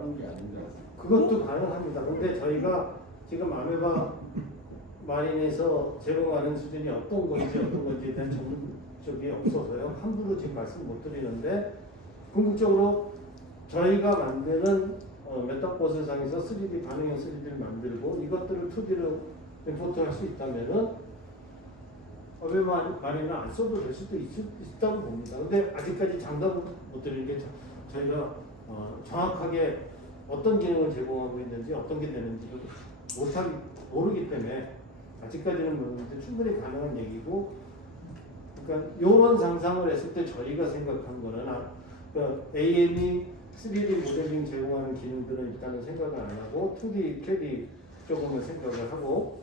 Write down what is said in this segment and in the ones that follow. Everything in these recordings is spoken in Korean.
빠른 게 아닌가. 그것도 가능합니다. 근데 저희가 지금 아메바 마린에서 제공하는 수준이 어떤 건지에 대한 적이 없어서요. 함부로 지금 말씀 못 드리는데 궁극적으로 저희가 만드는 메타버스상에서 3D 반응형 3D를 만들고 이것들을 2D로 임포트할 수 있다면은 아메바 마린은 안 써도 될 수도 있다고 봅니다. 근데 아직까지 장담 못 드리는 게 저희가 정확하게 어떤 기능을 제공하고 있는지 어떤 게 되는지를 모르기 때문에 아직까지는 모르는데 충분히 가능한 얘기고, 그러니까 이런 상상을 했을 때 저희가 생각한 거는 그러니까 AM이 3D 모델링 제공하는 기능들은 일단은 생각을 안 하고 2D, 3D 조금은 생각을 하고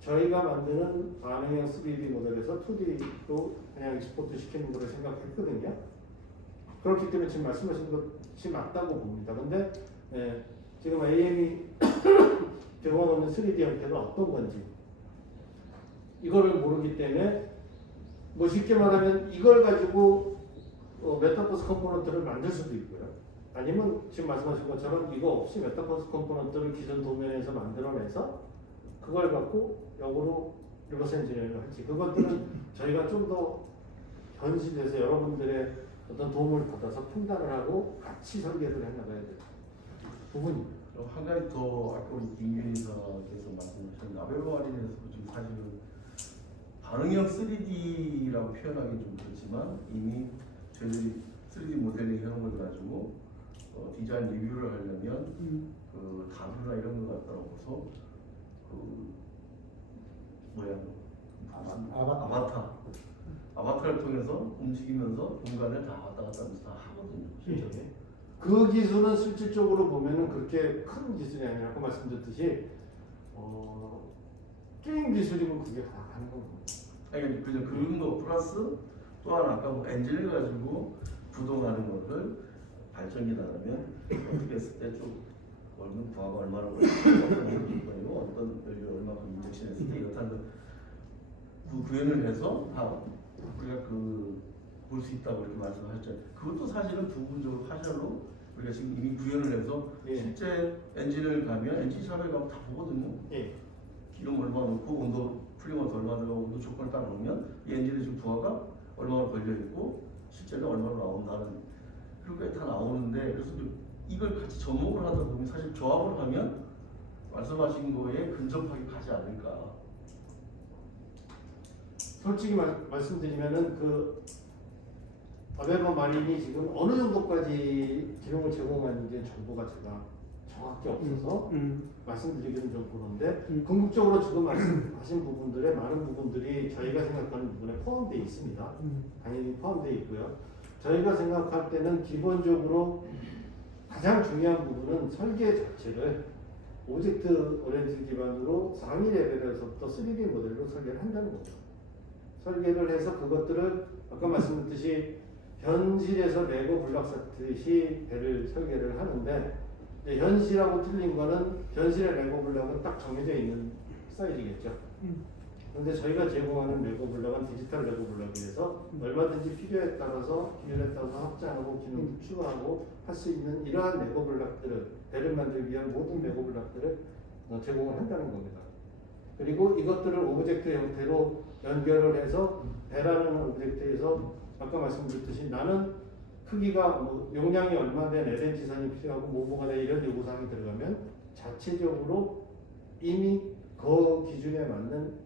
저희가 만드는 반응형 3D 모델에서 2D로 그냥 익스포트 시키는 거를 생각했거든요. 그렇기 때문에 지금 말씀하신 것이 맞다고 봅니다. 근데 지금 AM이 제공하는 3D 형태가 어떤 건지 이거를 모르기 때문에 뭐 쉽게 말하면 이걸 가지고 메타버스 컴포넌트를 만들 수도 있고요. 아니면 지금 말씀하신 것처럼 이거 없이 메타버스 컴포넌트를 기존 도면에서 만들어내서 그걸 갖고 역으로 리버스 엔지니어링을 할지, 그것들은 저희가 좀 더 현실에서 여러분들의 어떤 도움을 받아서 판단을 하고 같이 설계를 해나가야 될 부분입니다. 한 가지 더 아까 우리 김균희 이사께서 말씀하신 아베바 마린에서 지금 사실은 반응형 3D라고 표현하기는 좀 그렇지만 이미 저희들이 3D 모델링 해놓은 걸 가지고 디자인 리뷰를 하려면 그 다루나 이런 거 갖다 놓고서 그 아바타를 통해서 움직이면서 공간을 다 왔다 갔다 하면서 다 하거든요. 실제. 그 기술은 실질적으로 보면은 그렇게 큰 기술이 아니라 아까 말씀드렸듯이 게임 기술이면 그게 다 가능한 겁니다. 아니 그냥 그런 거 플러스 또 하나 아까 뭐 엔진을 가지고 구동하는 거를 발전기 나가면 어떻게 했을 때 좀 부하가 얼마나 걸리고 어떤 연료 얼마큼 인젝션 했을 때 이렇다는 그 구현을 해서 다 우리가 볼 수 있다고 이렇게 말씀하셨죠. 그것도 사실은 부분적으로 하셔로 우리가 지금 이미 구현을 해서 실제 엔진을 가면 엔진샵에 가면 다 보거든요. 기름 얼마 넣고 온도 풀리면서 얼마 들어가고 온도 조건을 딱 넣으면 이 엔진의 지금 부하가 얼마나 걸려 있고 실제로 얼마나 나온다는 그런 게 다 나오는데, 그래서 이걸 같이 접목을 하다 보면 사실 조합을 하면 말씀하신 거에 근접하게 가지 않을까. 솔직히 말씀드리면은 그 아베바 마린이 지금 어느 정도까지 기능을 제공하는지 정보가 제가 정확히 없어서 말씀드리기는 좀 그런데 궁극적으로 지금 말씀하신 부분들의 많은 부분들이 저희가 생각하는 부분에 포함되어 있습니다. 당연히 포함되어 있고요. 저희가 생각할 때는 기본적으로 가장 중요한 부분은 설계 자체를 오브젝트 오리엔티드 기반으로 상위 레벨에서부터 3D 모델로 설계를 한다는 거죠. 설계를 해서 그것들을 아까 말씀드렸듯이 현실에서 레고 블럭 쌓듯이 배를 설계를 하는데, 현실하고 틀린 거는 현실의 레고 블럭은 딱 정해져 있는 사이즈겠죠. 그런데 저희가 제공하는 레고 블럭은 디지털 레고 블럭이라서 얼마든지 필요에 따라서 기준에 따라서 확장하고 기능도 추가하고 할 수 있는 이러한 레고 블럭들을 배를 만들기 위한 모든 레고 블럭들을 제공을 한다는 겁니다. 그리고 이것들을 오브젝트 형태로 연결을 해서 배라는 오브젝트에서 아까 말씀드렸듯이 나는 크기가 용량이 얼마 된 LNG선이 필요하고 뭐가 돼 이런 요구사항이 들어가면 자체적으로 이미 그 기준에 맞는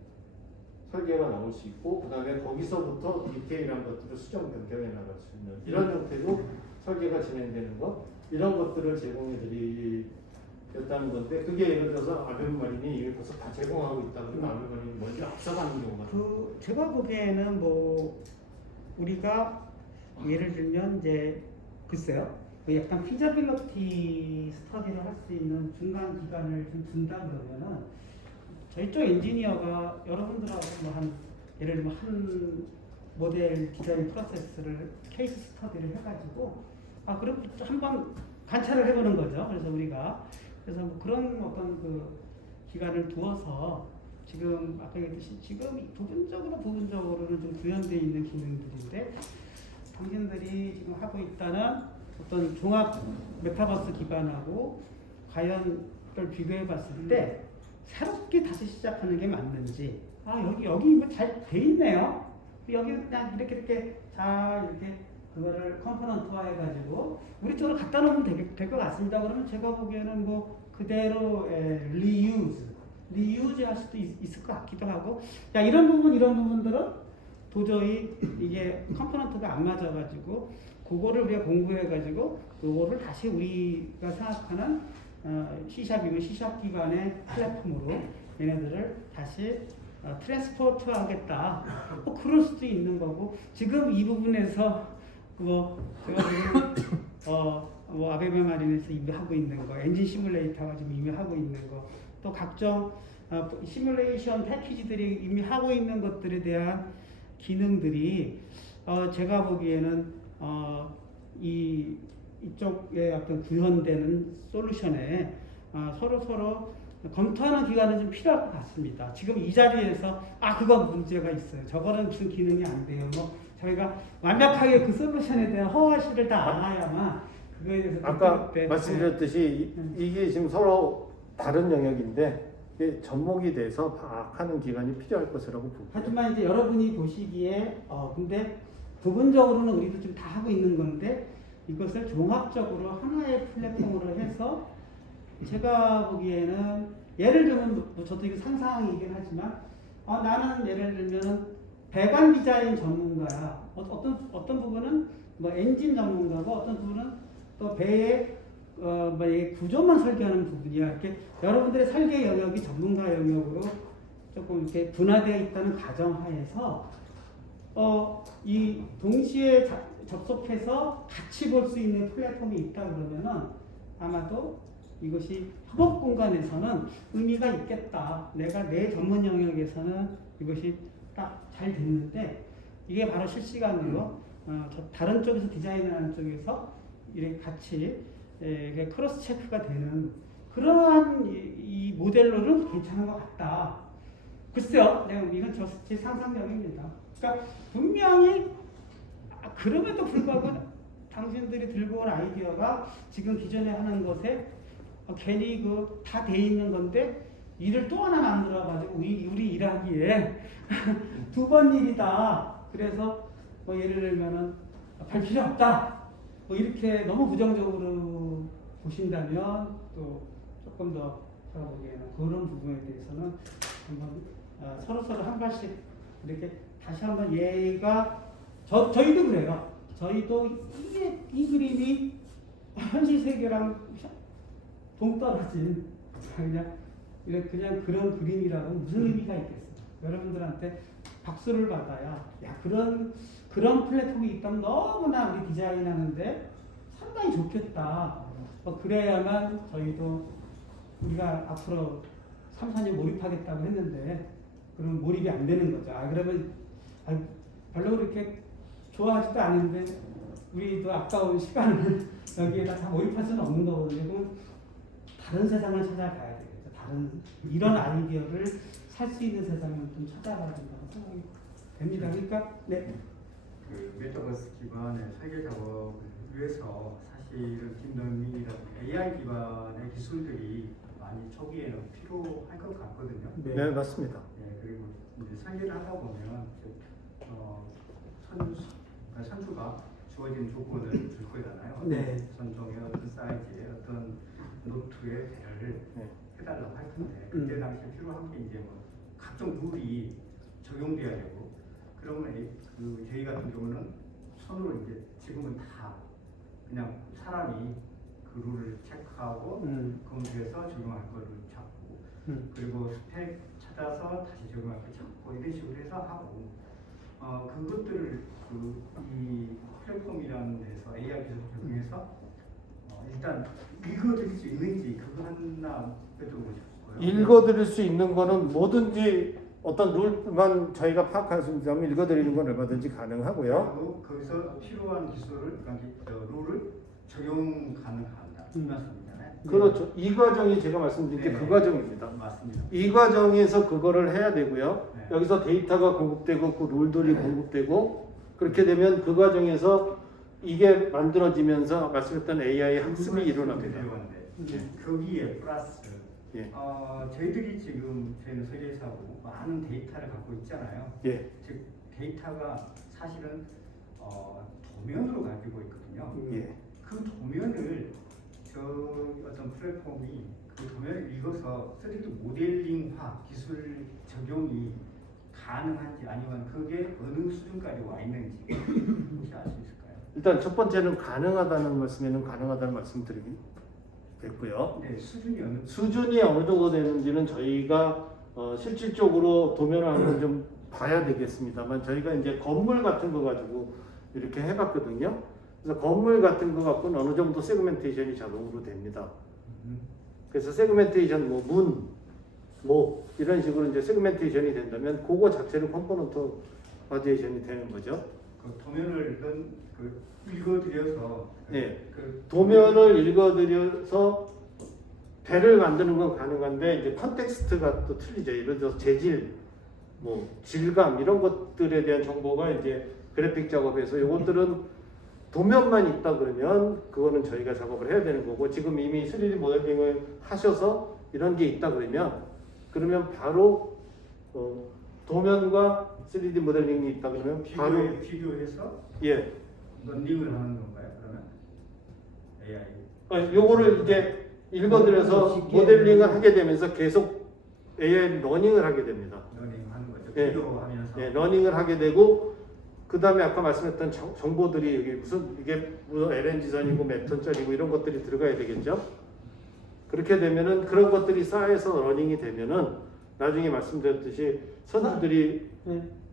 설계가 나올 수 있고, 그 다음에 거기서부터 디테일한 것들을 수정 변경해 나갈 수 있는 이런 형태로 설계가 진행되는 것, 이런 것들을 제공해 드리겠다는 건데, 그게 예를 들어서 아베바 마린이 이미 벌써 다 제공하고 있다 그러면 아베바 마린이 먼저 앞서가는 경우가 제가 보기에는 뭐 우리가 예를 들면 이제 글쎄요, 약간 피자빌리티 스터디를 할 수 있는 중간 기간을 좀 준다 그러면은 저희 쪽 엔지니어가 여러분들하고 예를 들면 한 모델 디자인 프로세스를 케이스 스터디를 해가지고 그렇게 한번 관찰을 해보는 거죠. 그래서 우리가 뭐 그런 어떤 그 기간을 두어서 지금 아까 얘기했듯이 지금 부분적으로는 좀 구현되어 있는 기능들인데 당신들이 지금 하고 있다는 어떤 종합 메타버스 기반하고 과연 비교해 봤을 때 새롭게 다시 시작하는 게 맞는지, 여기 뭐 잘 돼 있네요. 여기 그냥 이렇게 잘 이렇게 그거를 컴포넌트화 해가지고 우리 쪽으로 갖다 놓으면 될 것 같습니다. 그러면 제가 보기에는 뭐 그대로 리유즈 할 수도 있을 것 같기도 하고, 이런 부분들은 도저히 이게 컴포넌트가 안 맞아가지고 그거를 우리가 공부해가지고 그거를 다시 우리가 생각하는 C샵이면 C샵 기반의 플랫폼으로 얘네들을 다시 트랜스포트 하겠다. 그럴 수도 있는 거고, 지금 이 부분에서 제가 지금 아베마 마린에서 이미 하고 있는 거, 엔진 시뮬레이터가 지금 이미 하고 있는 거, 또 각종 시뮬레이션 패키지들이 이미 하고 있는 것들에 대한 기능들이 제가 보기에는 이쪽에 어떤 구현되는 솔루션에 서로 검토하는 기간은 좀 필요할 것 같습니다. 지금 이 자리에서 그거 문제가 있어요. 저거는 무슨 기능이 안 돼요. 저희가 완벽하게 그 솔루션에 대한 허가실을 다 알아야만 그거에 대해서 아까 말씀드렸듯이 이게 지금 서로 다른 영역인데 이게 접목이 돼서 파악하는 기간이 필요할 것이라고 봅니다. 하지만 이제 여러분이 보시기에 근데 부분적으로는 우리도 지금 다 하고 있는 건데 이것을 종합적으로 하나의 플랫폼으로 해서 제가 보기에는 예를 들면 저도 이거 상상이긴 하지만 나는 예를 들면 배관 디자인 전문가야. 어떤 부분은 엔진 전문가고 어떤 부분은 또 배의 구조만 설계하는 부분이야. 이렇게 여러분들의 설계 영역이 전문가 영역으로 조금 이렇게 분화되어 있다는 가정하에서 이 동시에 접속해서 같이 볼 수 있는 플랫폼이 있다 그러면은 아마도 이것이 협업 공간에서는 의미가 있겠다. 내가 내 전문 영역에서는 이것이 딱 잘 됐는데 이게 바로 실시간으로 다른 쪽에서 디자인하는 쪽에서 이렇게 같이 크로스 체크가 되는 그러한 이 모델로는 괜찮은 것 같다. 글쎄요, 이건 제 상상력입니다. 그러니까 분명히 그럼에도 불구하고 당신들이 들고 온 아이디어가 지금 기존에 하는 것에 괜히 다 돼 있는 건데 일을 또 하나 만들어가지고 우리 일하기에 두 번 일이다. 그래서 예를 들면은 별 필요 없다. 이렇게 너무 부정적으로 보신다면 또 조금 더 제가 보기에는 그런 부분에 대해서는 한번 서로 한 발씩 이렇게 다시 한번 저희도 그래요. 저희도 이 그림이 현실 세계랑 동떨어진 그냥 그런 그림이라고 무슨 의미가 있겠어요. 여러분들한테 박수를 받아야 그런 플랫폼이 있다면 너무나 우리 디자인하는데 상당히 좋겠다. 그래야만 저희도 우리가 앞으로 3, 4년 몰입하겠다고 했는데 그러면 몰입이 안 되는 거죠. 그러면 별로 그렇게 좋아하지도 않은데 우리도 아까운 시간을 여기에다 다 몰입할 수는 없는 거거든요. 그럼 다른 세상을 찾아가야 되겠죠. 이런 아이디어를 살 수 있는 세상을 좀 찾아가야 된다고 생각이 됩니다. 그러니까 그 메타버스 기반의 설계 작업을 위해서 사실은 딥러닝이라든지 AI 기반의 기술들이 많이 초기에는 필요할 것 같거든요. 네, 맞습니다. 그리고 이제 설계를 하다 보면 선수가 주어진 조건을 줄 거잖아요. 네. 선종의 어떤 사이즈의 어떤 노트의 배열을 해달라고 할 텐데 그때 당시에 필요한 게 이제 각종 룰이 적용돼야 되고 그러면 저희 같은 경우는 손으로 이제 지금은 다 그냥 사람이 그 룰을 체크하고 검수해서 적용할 거를 찾고 그리고 스펙 찾아서 다시 적용할 걸 찾고 이런 식으로 해서 하고 그것들을 이 플랫폼이라는 데서 AI 기술을 적용해서 일단 읽어드릴 수 있는지 그거 하나 여쭤보고 싶어요. 읽어드릴 수 있는 거는 뭐든지 어떤 룰만 저희가 파악할 수 있다면 읽어드리는 건 얼마든지 가능하고요. 거기서 필요한 기술을 룰을 적용 가능하다 이 말씀이잖아요. 그렇죠. 이 과정이 제가 말씀드린 게 그 과정입니다. 맞습니다. 이 과정에서 그거를 해야 되고요. 네. 여기서 데이터가 공급되고 그 룰들이 공급되고 그렇게 되면 그 과정에서 이게 만들어지면서 말씀했던 AI 학습이 일어나게 돼요. 들어간데 거기에 플러스 예. 저희들이 지금 저희는 설계사고 많은 데이터를 갖고 있잖아요. 예. 즉 데이터가 사실은 도면으로 가지고 있거든요. 예. 그 도면을 저 어떤 플랫폼이 그 도면을 읽어서 3D 모델링화 기술 적용이 가능한지 아니면 그게 어느 수준까지 와 있는지 혹시 알 수 있을까요? 일단 첫 번째는 가능하다는 말씀에는 가능하다는 말씀드리겠고요. 네, 수준이 어느 정도 되는지는 저희가 실질적으로 도면을 한번 좀 봐야 되겠습니다만 저희가 이제 건물 같은 거 가지고 이렇게 해봤거든요. 그래서 건물 같은 거 갖고는 어느 정도 세그멘테이션이 자동으로 됩니다. 그래서 세그멘테이션 뭐 이런 식으로 이제 세그멘테이션이 된다면 그거 자체는 컴포넌트 바리에이션이 되는 거죠. 그 도면을 읽어드려서 네. 그 도면을 읽어드려서 배를 만드는 건 가능한데 이제 컨텍스트가 또 틀리죠. 예를 들어서 재질, 뭐 질감 이런 것들에 대한 정보가 이제 그래픽 작업에서 이것들은 도면만 있다 그러면 그거는 저희가 작업을 해야 되는 거고 지금 이미 3D 모델링을 하셔서 이런 게 있다 그러면 바로 도면과 3D 모델링이 있다 그러면 바로 비교해서 예. 런닝을 하는 건가요? 그러면 AI 요거를 이제 읽어드려서 모델링을 하게 되면서 계속 AI 러닝을 하게 됩니다. 러닝하는 거죠. 예. 비교하면서 예, 러닝을 하게 되고 그 다음에 아까 말씀했던 정보들이 여기 이게 무슨 LNG선이고 몇 톤짜리고 이런 것들이 들어가야 되겠죠. 그렇게 되면은 그런 것들이 쌓여서 러닝이 되면은 나중에 말씀드렸듯이 선수들이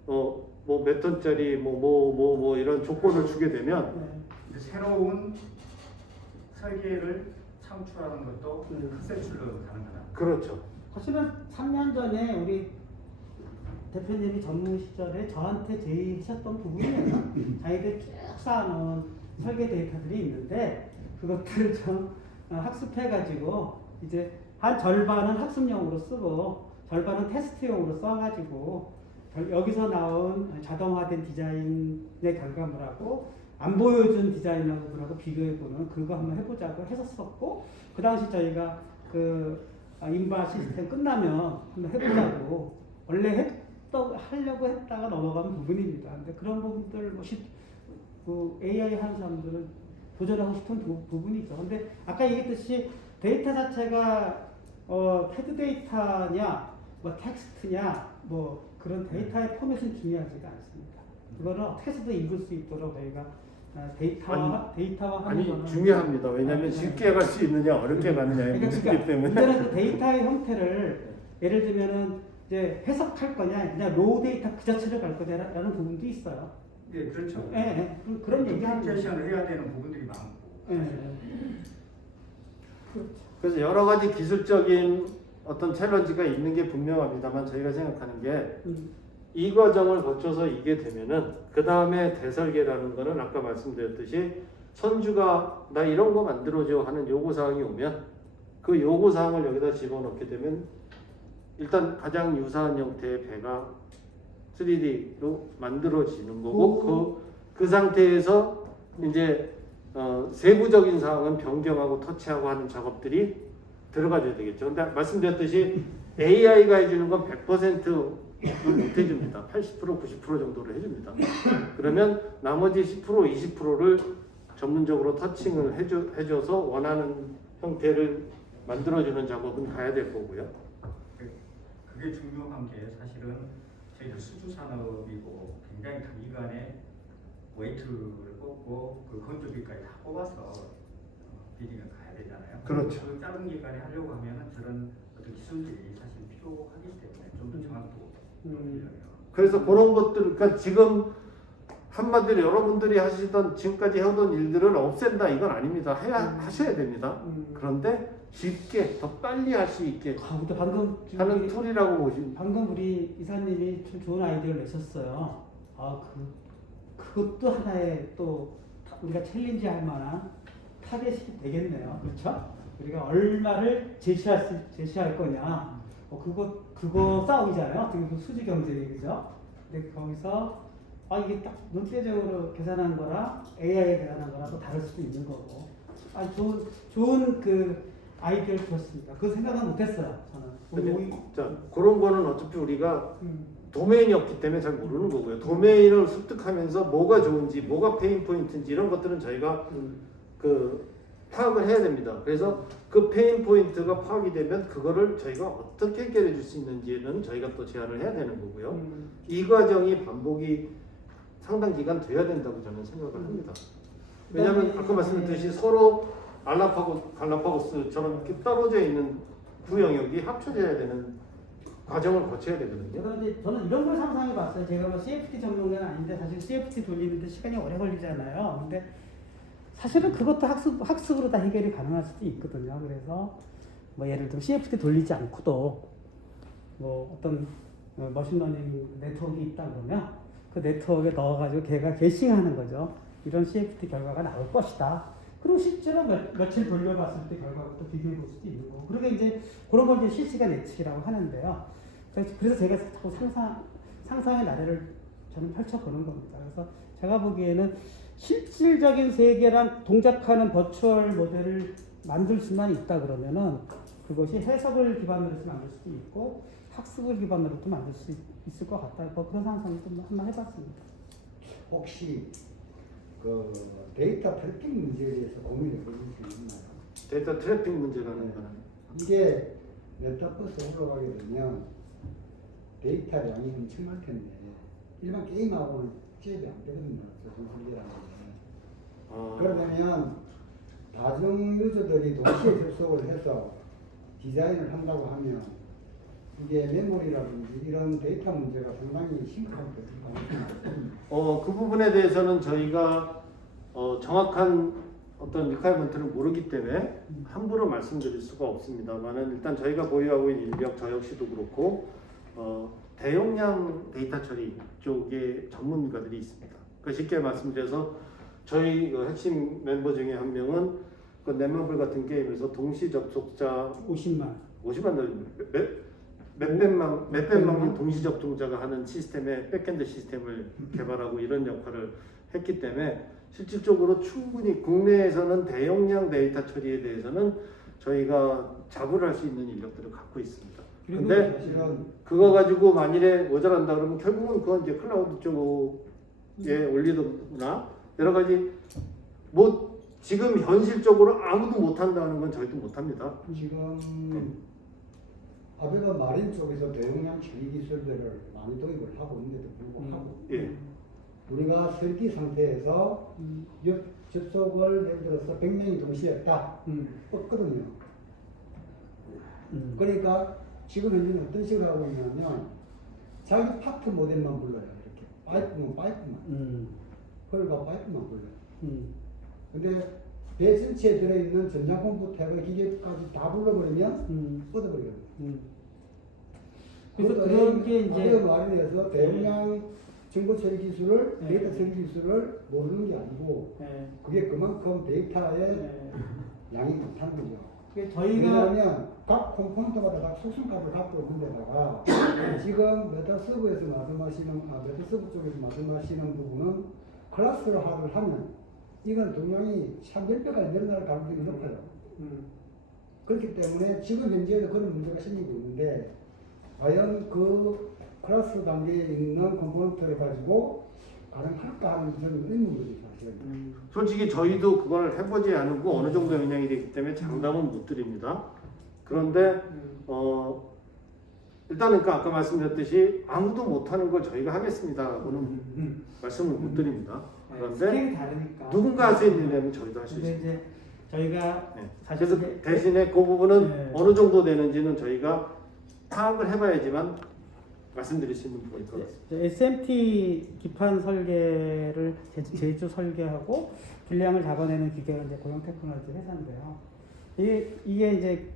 뭐 몇 톤짜리 뭐 이런 조건을 주게 되면 새로운 설계를 창출하는 것도 컨셉출로 가능하다. 그렇죠. 사실은 3년 전에 우리 대표님이 전무 시절에 저한테 제의하셨던 부분이에요. 자기들 쭉 쌓아놓은 설계 데이터들이 있는데 그것들을 좀 학습해가지고 이제 한 절반은 학습용으로 쓰고 절반은 테스트용으로 써가지고 여기서 나온 자동화된 디자인의 결과물하고 안 보여준 디자인하고 비교해보는 그거 한번 해보자고 했었고 그 당시 저희가 그 인바 시스템 끝나면 한번 해보자고 원래 하려고 했다가 넘어간 부분입니다. 근데 그런 부분들 그 AI 하는 사람들은 도전하고 싶은 부분이죠. 근데 아까 얘기했듯이 데이터 자체가 캐드 데이터냐 뭐 텍스트냐 뭐 그런 데이터의 포맷은 중요하지가 않습니다. 그거는 어떻게 해서든 읽을 수 있도록 저희가 데이터화 하는 거는 중요합니다. 왜냐하면 쉽게 갈 수 있느냐 어렵게 가느냐의 문제이기 때문에 문제는 그 데이터의 형태를 예를 들면은 이제 해석할 거냐 그냥 로우 데이터 그 자체를 갈 거냐라는 부분도 있어요. 네, 그렇죠. 예, 그런 얘기하는 인터프리테이션을 해야 되는 부분들이 많고. 그렇죠. 그래서 여러 가지 기술적인 어떤 챌린지가 있는 게 분명합니다만 저희가 생각하는 게 이 과정을 거쳐서 이게 되면은 그 다음에 대설계라는 거는 아까 말씀드렸듯이 선주가 나 이런 거 만들어줘 하는 요구사항이 오면 그 요구사항을 여기다 집어넣게 되면 일단 가장 유사한 형태의 배가 3D로 만들어지는 거고 그 상태에서 이제 세부적인 사항은 변경하고 터치하고 하는 작업들이 들어가줘야 되겠죠. 근데 말씀드렸듯이 AI가 해주는 건 100%를 못 해줍니다. 80%, 90% 정도를 해줍니다. 그러면 나머지 10%, 20%를 전문적으로 터칭을 해줘서 원하는 형태를 만들어주는 작업은 가야 될 거고요. 그게 중요한 게 사실은 저희들 수주 산업이고 굉장히 단기간에 웨이트를 뽑고 그 건조기까지 다 뽑아서 비딩을 가야 되잖아요. 그렇죠. 그 짧은 기간에 하려고 하면은 저런 어떤 기술들이 사실 필요하기 때문에 좀 더 정확도가 그래서 그런 것들, 그러니까 지금 한마디로 여러분들이 하시던 지금까지 해오던 일들을 없앤다 이건 아닙니다. 하셔야 됩니다. 그런데 쉽게 더 빨리 할 수 있게 근데 방금 하는 툴이라고 보시면 방금 우리 이사님이 좀 좋은 아이디어를 내셨어요. 그것도 하나의 또 우리가 챌린지할 만한 타겟이 되겠네요. 그렇죠? 우리가 얼마를 제시할 거냐. 그거 싸움이잖아요. 어떻게 보면 수지 경쟁이 그죠? 근데 거기서 아 이게 딱 눈대적으로 계산한 거랑 AI에 계산한 거랑 또 다를 수도 있는 거고. 아 좋은 그 아이디어를 줬습니다. 그 생각은 못했어요 저는. 근데 자 그런 거는 어차피 우리가 음. 도메인이 없기 때문에 잘 모르는 거고요. 도메인을 습득하면서 뭐가 좋은지, 뭐가 페인 포인트인지 이런 것들은 저희가 그 파악을 해야 됩니다. 그래서 그 페인 포인트가 파악이 되면 그거를 저희가 어떻게 해결해 줄 수 있는지는 저희가 또 제안을 해야 되는 거고요. 이 과정이 반복이 상당 기간 돼야 된다고 저는 생각을 합니다. 왜냐하면 아까 말씀드렸듯이 서로 갈라파고스처럼 이렇게 떨어져 있는 두 영역이 합쳐져야 되는 과정을 거쳐야 되거든요. 그런데 저는 이런 걸 상상해 봤어요. 제가 뭐 CFT 전문가는 아닌데 사실 CFT 돌리는데 시간이 오래 걸리잖아요. 근데 사실은 그것도 학습으로 다 해결이 가능할 수도 있거든요. 그래서 뭐 예를 들면 CFT 돌리지 않고도 뭐 어떤 머신러닝 네트워크가 있다 그러면 그 네트워크에 넣어가지고 걔가 게싱하는 거죠. 이런 CFT 결과가 나올 것이다. 그리고 실제로 며칠 돌려봤을 때 결과가 또 비교해 볼 수도 있는 거고. 그러게 이제 그런 걸 이제 실시간 예측이라고 하는데요. 그래서 제가 자꾸 상상의 나래를 저는 펼쳐보는 겁니다. 그래서 제가 보기에는 실질적인 세계랑 동작하는 버추얼 모델을 만들 수만 있다 그러면은 그것이 해석을 기반으로 해서 만들 수도 있고 학습을 기반으로도 만들 수 있을 것 같다. 뭐 그런 상상을 좀 한번 해봤습니다. 혹시 그 데이터 트래핑 문제에 대해서 고민해 보실 수 있나요? 데이터 트래핑 문제라는 거는 이게 메타버스 올라가게 되면 데이터량이 엄청날 텐데 일반 게임하고는 시합이 안 되거든요. 전성기라는 게. 그러면 다중 유저들이 동시에 접속을 해서 디자인을 한다고 하면 이게 메모리라든지 이런 데이터 문제가 상당히 심각하게 될 가능성이 있습니다. 그 부분에 대해서는 저희가 정확한 어떤 리퀘어먼트를 모르기 때문에 함부로 말씀드릴 수가 없습니다만은 일단 저희가 보유하고 있는 인력 저 역시도 그렇고 대용량 데이터 처리 쪽에 전문가들이 있습니다. 그 쉽게 말씀드려서 저희 그 핵심 멤버 중에 한 명은 그 넷마블 같은 게임에서 동시 접속자 50만 몇백만 명 동시 접속자가 하는 시스템의 백엔드 시스템을 개발하고 이런 역할을 했기 때문에 실질적으로 충분히 국내에서는 대용량 데이터 처리에 대해서는 저희가 자부를 할 수 있는 인력들을 갖고 있습니다. 근데 사실은 그거 가지고 만일에 모자란다 그러면 결국은 그건 이제 클라우드 쪽에 올리거나 여러 가지 뭐 지금 현실적으로 아무도 못한다는 건 저희도 못합니다. 지금 아베가 마린 쪽에서 대용량 처리 기술들을 많이 도입을 하고 있는데도 불구하고 예. 우리가 설기 상태에서 접속을 예를 들어서 100명이 동시에 했다 뻗거든요. 그러니까 지금 현재는 어떤 식으로 하고 있냐면 자기 파트 모델만 불러요. 이렇게 파이프만 헐과 파이프만 불러요. 근데 배 전체에 들어있는 전장 컴퓨터가 기계까지 다 불러버리면 뻗어버리거든요. 그래서 그런 게 이제 말에 대해서 대용량 정보 처리 기술을 네. 데이터 처리 기술을 모르는 게 아니고 그게 그만큼 데이터의 양이 많다는 거죠. 저희가 왜냐하면 각 컴포넌트마다 각 속성값을 갖고 있는 데다가 지금 메타서버에서 메타서버 쪽에서 말씀하시는 부분은 클래스화를 하면 이건 동량이 1000배까지 늘어날 가능성이 높아요. 그렇기 때문에 지금 현재도 그런 문제가 생기고 있는데 과연 그 클래스 단계에 있는 컴포넌트를 가지고 가능할까 하는 저는 의문이죠 사실은. 솔직히 저희도 그걸 해보지 않고 어느 정도 영향이 되기 때문에 장담은 못 드립니다. 그런데 일단은 아까 말씀드렸듯이 아무도 못하는 걸 저희가 하겠습니다라고는 말씀을 못 드립니다. 그런데 스케일이 다르니까 누군가 할 수 있는 일은 저희도 할 수 근데 있습니다. 이제 저희가 네. 사실 그래서 이제 대신에 그 부분은 네. 어느 정도 되는지는 저희가 파악을 해봐야지만 말씀드릴 수 있는 부분일 것 같습니다. SMT 기판 설계를 제조 설계하고 분량을 잡아내는 기계가 이제 고용 테크놀로지 회사인데요. 이게 이제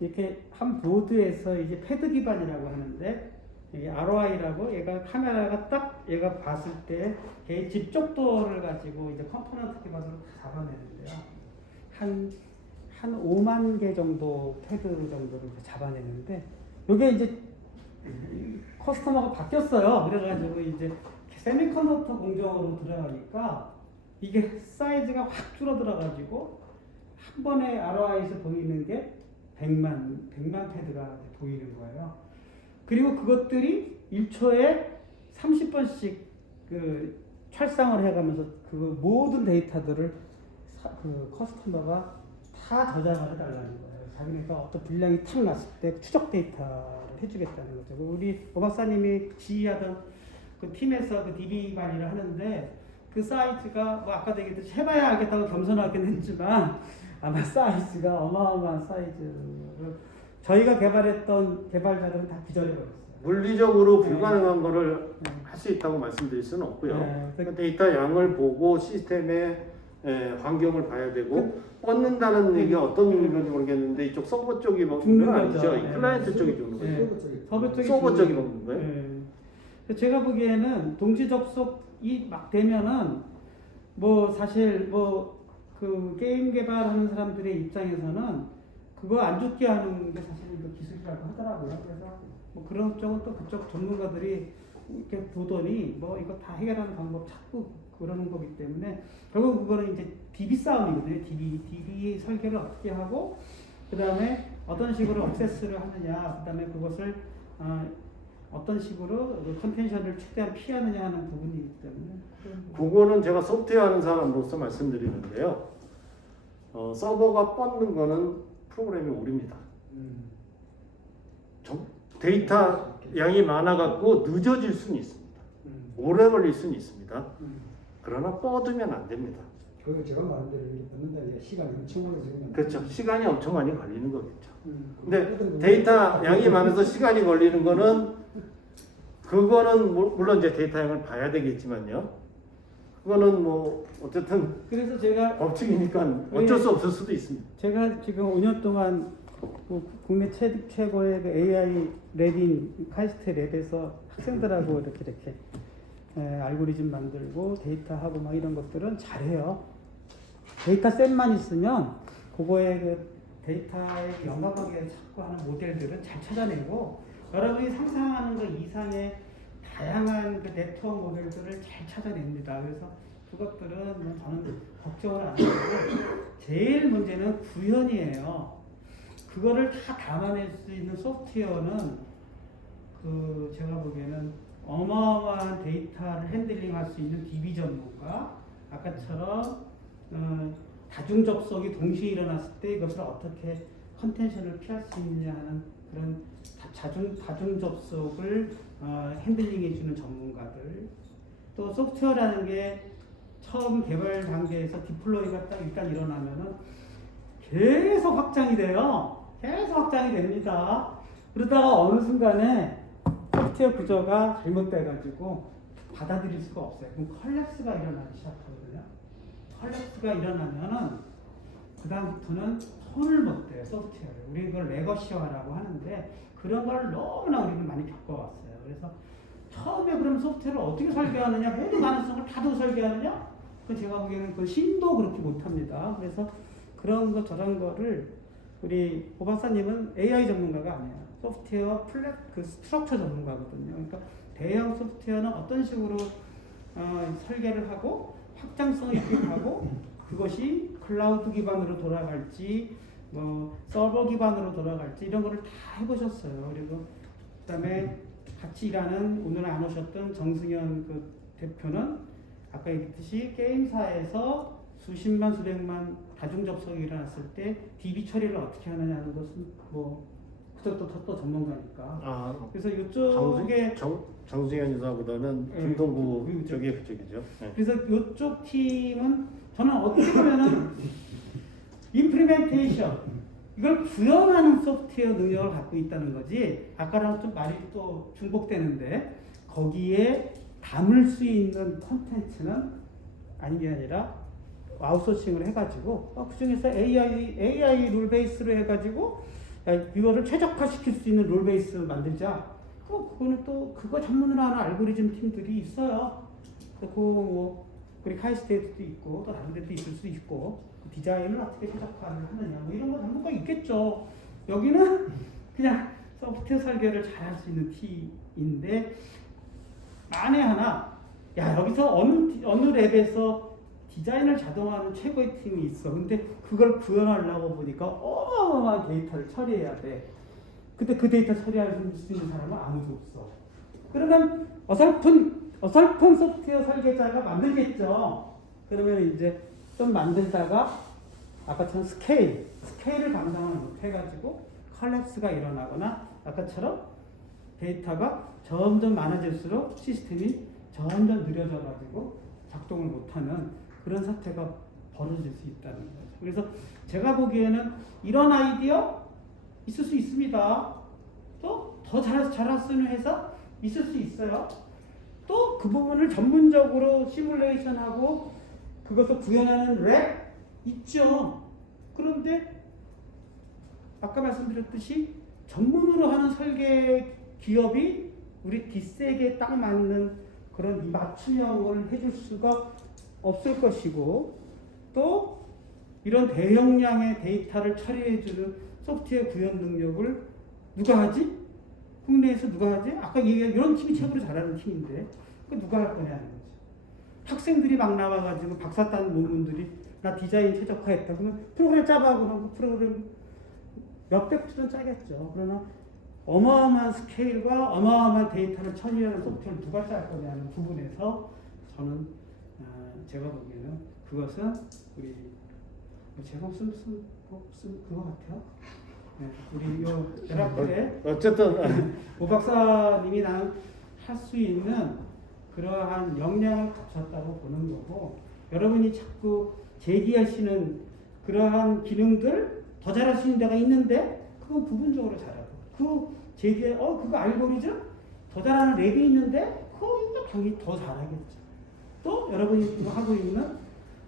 이렇게 한 보드에서 이제 패드 기반이라고 하는데 이게 ROI라고 얘가 카메라가 딱 얘가 봤을 때 걔의 집적도를 가지고 이제 컴포넌트 기반으로 잡아내는데요. 한 5만 개 정도 패드 정도를 잡아내는데 이게 이제 커스터머가 바뀌었어요. 그래가지고 이제 세미컨덕터 공정으로 들어가니까 이게 사이즈가 확 줄어들어가지고 한 번에 ROI에서 보이는 게 100만 패드가 보이는 거예요. 그리고 그것들이 1초에 30번씩 그 촬상을 해가면서 그 모든 데이터들을 그 커스터머가 다 저장을 해달라는 거예요. 자기네가 어떤 분량이 탁 났을 때 추적 데이터를 해주겠다는 거죠. 우리 오 박사님이 지휘하던 그 팀에서 그 DB 관리를 하는데 그 사이즈가 뭐 아까도 얘기했듯이 해봐야 알겠다고 겸손하긴 했지만 아마 사이즈가 어마어마한 사이즈를 저희가 개발했던 개발자들은 다 기절해버렸어요. 물리적으로 네. 불가능한 거를 네. 할 수 있다고 말씀드릴 수는 없고요. 네. 그러니까 데이터 양을 보고 시스템의 환경을 봐야 되고 뻗는다는 얘기가 어떤 의미인지 모르겠는데 이쪽 서버 쪽이 먹는 죽는 건 아니죠. 거죠. 이 네. 클라이언트 쪽이 죽는 거죠. 네. 서버 쪽이 서버 죽는 쪽이 거예요. 먹는 거예요. 네. 제가 보기에는 동시 접속이 막 되면은 뭐 사실 뭐 그 게임 개발하는 사람들의 입장에서는 그거 안 죽게 하는 게 사실은 그 기술이라고 하더라고요. 그래서 뭐 그런 쪽은 또 그쪽 전문가들이 이렇게 보더니 뭐 이거 다 해결하는 방법 찾고 그러는 거기 때문에 결국 그거는 이제 DB 싸움이거든요. DB 설계를 어떻게 하고 그 다음에 어떤 식으로 액세스를 하느냐, 그 다음에 그것을 어떤 식으로 그 컨텐션을 최대한 피하느냐 하는 부분이기 때문에 그거는 제가 소프트웨어 하는 사람으로서 말씀드리는데요. 서버가 뻗는 거는 프로그램이 오릅니다. 데이터 양이 많아갖고 늦어질 수는 있습니다. 오래 걸릴 수는 있습니다. 그러나 뻗으면 안 됩니다. 그거 제가 말한 대로 이렇게 뻗는다 시간이 엄청나게 지금. 그렇죠. 시간이 엄청 많이 걸리는 거겠죠. 근데 데이터 양이 많아서 시간이 걸리는 거는 그거는 물론 이제 데이터 양을 봐야 되겠지만요. 그거는 뭐 어쨌든 그래서 제가 법칙이니까 어쩔 수 없을 수도 있습니다. 제가 지금 5년 동안 국내 최고의 그 AI 랩인 카이스트 랩에서 학생들하고 이렇게 알고리즘 만들고 데이터하고 막 이런 것들은 잘해요. 데이터 셋만 있으면 그거에 그 데이터에 연관하게 찾고 하는 모델들은 잘 찾아내고 여러분이 상상하는 것 이상의 다양한 그 네트워크 모델들을 잘 찾아냅니다. 그래서 그것들은 뭐 저는 걱정을 안 하고 제일 문제는 구현이에요. 그거를 다 담아낼 수 있는 소프트웨어는 그 제가 보기에는 어마어마한 데이터를 핸들링할 수 있는 DB 전문가, 아까처럼 다중 접속이 동시에 일어났을 때 이것을 어떻게 컨텐션을 피할 수 있느냐 하는 그런 다중 접속을 핸들링해 주는 전문가들, 또 소프트웨어라는 게 처음 개발 단계에서 디플로이가 딱 일단 일어나면은 계속 확장이 돼요. 계속 확장이 됩니다. 그러다가 어느 순간에 소프트웨어 구조가 잘못돼가지고 받아들일 수가 없어요. 그럼 컬랩스가 일어나기 시작하거든요. 컬랩스가 일어나면은 그 다음부터는 손을 못 대요, 소프트웨어를. 우리 그걸 레거시화라고 하는데 그런 걸 너무나 우리는 많이 겪어왔어요. 그래서 처음에 그럼 소프트웨어를 어떻게 설계하느냐, 모든 가능성을 다 설계하느냐? 그 제가 보기에는 그 심도 그렇게 못합니다. 그래서 그런 거 저런 거를 우리 오 박사님은 AI 전문가가 아니에요. 소프트웨어 그 스트럭처 전문가거든요. 그러니까 대형 소프트웨어는 어떤 식으로 설계를 하고 확장성 있게 하고 그것이 클라우드 기반으로 돌아갈지 뭐 서버 기반으로 돌아갈지 이런 거를 다 해보셨어요. 그리고 그다음에 같이 일하는 오늘 안 오셨던 정승현 그 대표는 아까 얘기했듯이 게임사에서 수십만 수백만 다중 접속이 일어났을 때 DB 처리를 어떻게 하느냐는 것은 뭐 그것도 또 전문가니까. 그래서 이쪽에 정승현 유사보다는 김동구 쪽이 그쪽이죠. 네. 그래서 이쪽 팀은 저는 어떻게 보면은 임플리멘테이션 이걸 구현하는 소프트웨어 능력을 갖고 있다는 거지. 아까랑 좀 말이 또 중복되는데 거기에 담을 수 있는 콘텐츠는 아닌 게 아니라 아웃소싱을 해가지고 그 중에서 AI 룰 베이스로 해가지고 이거를 최적화시킬 수 있는 룰 베이스 만들자. 그거는 또 그거 전문으로 하는 알고리즘 팀들이 있어요. 뭐 우리 카이스트에도 있고 또 다른 데도 있을 수 있고 디자인을 어떻게 최적화를 하느냐 뭐 이런 거 전문가 있겠죠. 여기는 그냥 소프트웨어 설계를 잘 할 수 있는 팀인데 만에 하나 야 여기서 어느 랩에서 디자인을 자동화하는 최고의 팀이 있어. 근데 그걸 구현하려고 보니까 어마어마한 데이터를 처리해야 돼. 근데 그 데이터 처리할 수 있는 사람은 아무도 없어. 그러면 어설픈 소프트웨어 설계자가 만들겠죠. 그러면 이제 좀 만들다가 아까처럼 스케일을 감당을 못해가지고 컬랩스가 일어나거나 아까처럼 데이터가 점점 많아질수록 시스템이 점점 느려져가지고 작동을 못하는 그런 사태가 벌어질 수 있다는 거죠. 그래서 제가 보기에는 이런 아이디어 있을 수 있습니다. 또 더 잘 쓰는 회사 있을 수 있어요. 또 그 부분을 전문적으로 시뮬레이션하고 그것을 구현하는 랩 있죠. 그런데 아까 말씀드렸듯이 전문으로 하는 설계 기업이 우리 뒷세계에 딱 맞는 그런 맞춤형을 해줄 수가 없을 것이고 또 이런 대용량의 데이터를 처리해주는 소프트웨어 구현 능력을 누가 하지? 국내에서 누가 하지? 아까 얘기한 이런 팀이 최고로 잘하는 팀인데 그 누가 할 거냐는 거죠. 학생들이 막 나와가지고 박사 따는 논문들이 나 디자인 최적화했다 그러면 프로그램 짜봐고 하고 프로그램 몇백 줄은 짜겠죠. 그러나 어마어마한 스케일과 어마어마한 데이터를 처리하는 소프트웨어를 누가 짤 거냐는 부분에서 저는 제가 보기에는 그것은 우리 제가 쓴 그거 같아요. 네, 우리 요 대학교에 어쨌든 오 박사님이 나는 할 수 있는 그러한 역량을 갖췄다고 보는 거고 여러분이 자꾸 제기하시는 그러한 기능들 더 잘할 수 있는 데가 있는데 그건 부분적으로 잘하고 그 제기에 그거 알고리즘 더 잘하는 랩이 있는데 그거 당연히 더 잘하겠죠. 또 여러분이 지금 하고 있는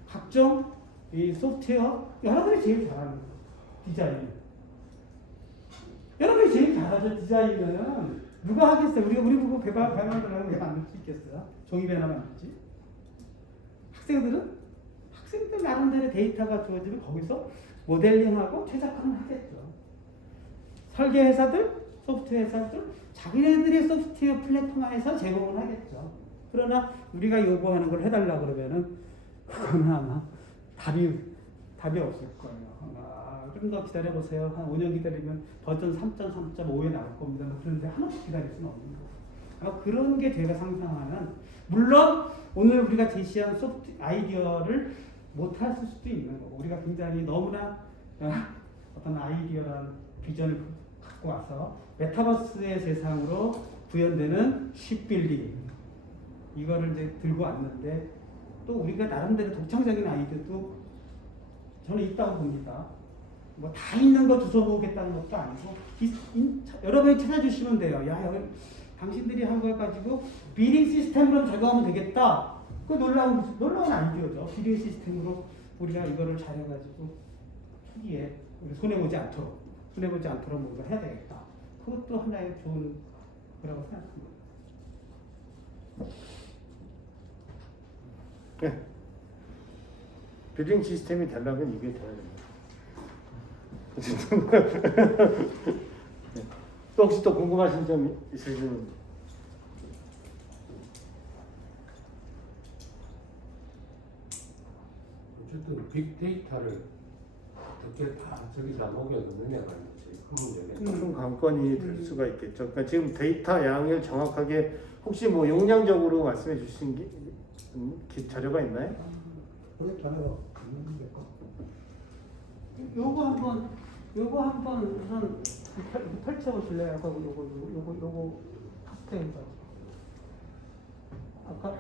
각종 이 소프트웨어 여러분이 제일 잘하는 거 디자인 여러분이 제일 잘하죠. 디자인은 누가 하겠어요? 우리 보고 배 만들라고 왜 만들 수 있겠어요? 종이배나 만들지. 학생들 나름대로 데이터가 주어지면 거기서 모델링하고 최적화는 하겠죠. 설계 회사들, 소프트웨어 회사들 자기네들의 소프트웨어 플랫폼 안에서 제공을 하겠죠. 그러나 우리가 요구하는 걸 해달라 그러면은 그거는 아마 답이 없을 거예요. 좀 더 기다려보세요. 한 5년 기다리면 버전 3.3.5에 나올 겁니다. 그런데 하나도 기다릴 수는 없는 거예요. 그런 게 제가 상상하는 물론 오늘 우리가 제시한 소프트 아이디어를 못할 수도 있는 거고 우리가 굉장히 너무나 어떤 아이디어라는 비전을 갖고 와서 메타버스의 세상으로 구현되는 쉽빌딩 이거를 이제 들고 왔는데 또 우리가 나름대로 독창적인 아이디어도 저는 있다고 봅니다. 뭐 다 있는 거 주워보겠다는 것도 아니고 여러분이 찾아주시면 돼요. 야 여기 당신들이 한 걸 가지고 비딩 시스템으로 적용하면 되겠다. 그 놀라운 아이디어죠. 비딩 시스템으로 우리가 이거를 잘해가지고 초기에 우리 손해보지 않도록 뭔가 해야 되겠다. 그것도 하나의 좋은 거라고 생각합니다. 네. 빌딩 시스템이 되려면 이게 돼야 됩니다. 또 혹시 또 궁금하신 점 있으시면 어쨌든 빅데이터를 어떻게 다 저기다 녹여넣느냐가 큰 문제겠죠. 큰 관건이 될 수가 있겠죠. 그러니까 지금 데이터 양을 정확하게 혹시 뭐 용량적으로 말씀해 주신 자료가 있나요? 그게 전화가 있는데 요거 한번 우선 펼쳐보실래요? 요거 파스텔에서 아까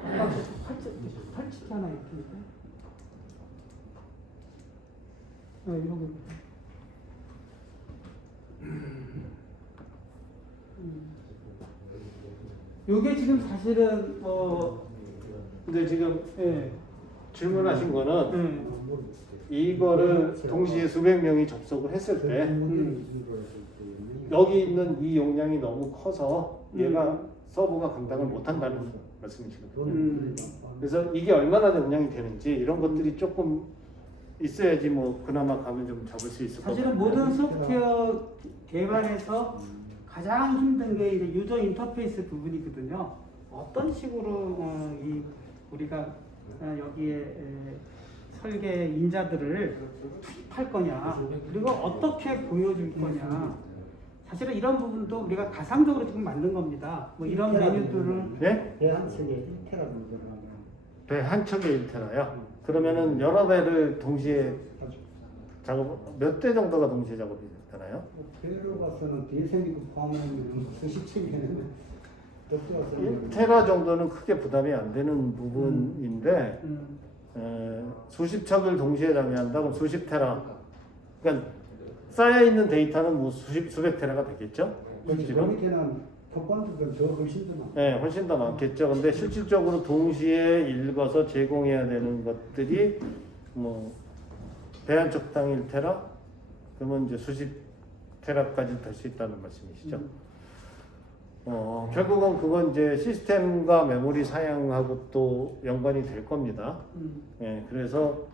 펼치기 하나 있던데 이런 거 요게 지금 사실은 근데 지금 예. 질문하신 거는 이거를 동시에 수백 명이 접속을 했을 때 여기 있는 이 용량이 너무 커서 얘가 서버가 감당을 못한다는 말씀이시거든요. 그래서 이게 얼마나 용량이 되는지 이런 것들이 조금 있어야지 뭐 그나마 감을 좀 잡을 수 있을 것 같아요. 사실은 모든 소프트웨어 개발에서 가장 힘든 게 이제 유저 인터페이스 부분이거든요. 어떤 식으로 이 우리가 여기에 설계 인자들을 투입할 거냐, 그리고 어떻게 보여줄 거냐. 사실은 이런 부분도 우리가 가상적으로 지금 만든 겁니다. 뭐 이런 메뉴들을 네? 배한 척에 1테라 정도 나면 배 한 척에 1테라요? 그러면은 여러 배를 동시에 작업, 몇 대 정도가 동시에 작업이 되나요? 배로 가서는 뒤에 생긴 거 포함하면 수십 척이면 덕수가 1테라 정도는 크게 부담이 안 되는 부분인데 수십 척을 동시에 장비한다 그럼 수십 테라, 그러니까 쌓여 있는 데이터는 뭐 수백 테라가 되겠죠? 그 밑에는 폭발들은 더 훨씬 더 많아. 네, 훨씬 더 많겠죠. 근데 실질적으로 동시에 읽어서 제공해야 되는 것들이 뭐 배 한 척당 1테라, 그러면 이제 수십 테라까지 될 수 있다는 말씀이시죠. 결국은 그건 이제 시스템과 메모리 사양하고 또 연관이 될 겁니다. 그래서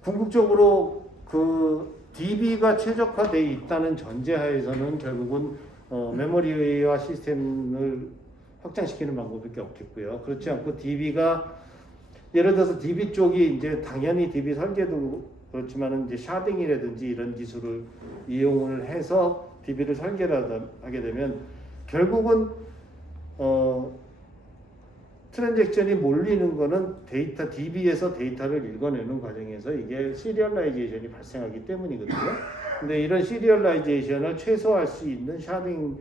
궁극적으로 그 DB가 최적화되어 있다는 전제하에서는 결국은 메모리와 시스템을 확장시키는 방법밖에 없겠고요. 그렇지 않고 DB가 예를 들어서 DB 쪽이 이제 당연히 DB 설계도 그렇지만은 이제 샤딩이라든지 이런 기술을 이용을 해서 DB를 설계를 하게 되면 결국은 트랜잭션이 몰리는 거는 데이터 DB에서 데이터를 읽어내는 과정에서 이게 시리얼라이제이션이 발생하기 때문이거든요. 근데 이런 시리얼라이제이션을 최소화할 수 있는 샤딩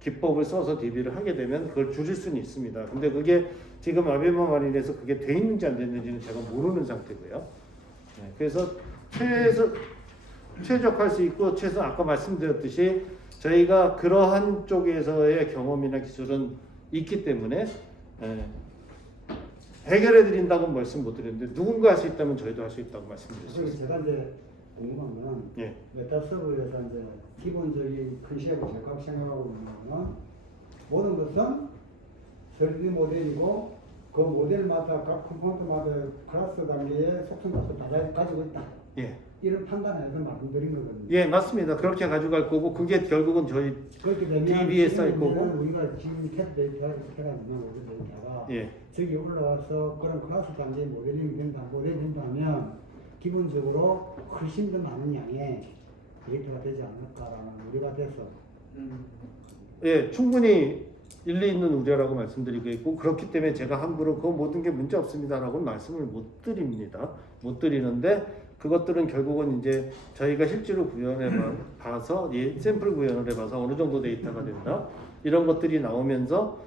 기법을 써서 DB를 하게 되면 그걸 줄일 수는 있습니다. 근데 그게 지금 아베마 마린에서 그게 돼 있는지 안 됐는지는 제가 모르는 상태고요. 그래서 최적화할 수 있고 최소 아까 말씀드렸듯이 저희가 그러한 쪽에서의 경험이나 기술은 있기 때문에 해결해 드린다고 말씀 못 드렸는데 누군가 할 수 있다면 저희도 할 수 있다고 말씀드렸습니다. 그래서 제가 이제 궁금한 건 예. 메타서버에서 이제 기본적인 컨셉을 제가 생각하고 있는 거는 모든 것은 설계 모델이고 그 모델마다 각 컴포넌트마다 클래스 단계의 속성값을 다 가지고 있다. 예. 이런 판단에서 말씀드린 거거든요. 예, 맞습니다. 그렇게 가져갈 거고 그게 결국은 저희 그렇게 되면 DB에 쌓일 지금 거고. 우리가 지금 캐드 데이터를 해가지고 우리 데이터가 예. 저기 올라와서 그런 클래스 단계 모델링이 된다면 기본적으로 훨씬 더 많은 양의 데이터가 되지 않을까라는 우려가 돼서 예, 충분히 일리 있는 우려라고 말씀드리고 있고 그렇기 때문에 제가 함부로 그 모든 게 문제 없습니다라고 말씀을 못 드립니다. 못 드리는데 그것들은 결국은 이제 저희가 실제로 구현해 봐서 샘플 구현을 해봐서 어느 정도 데이터가 된다 이런 것들이 나오면서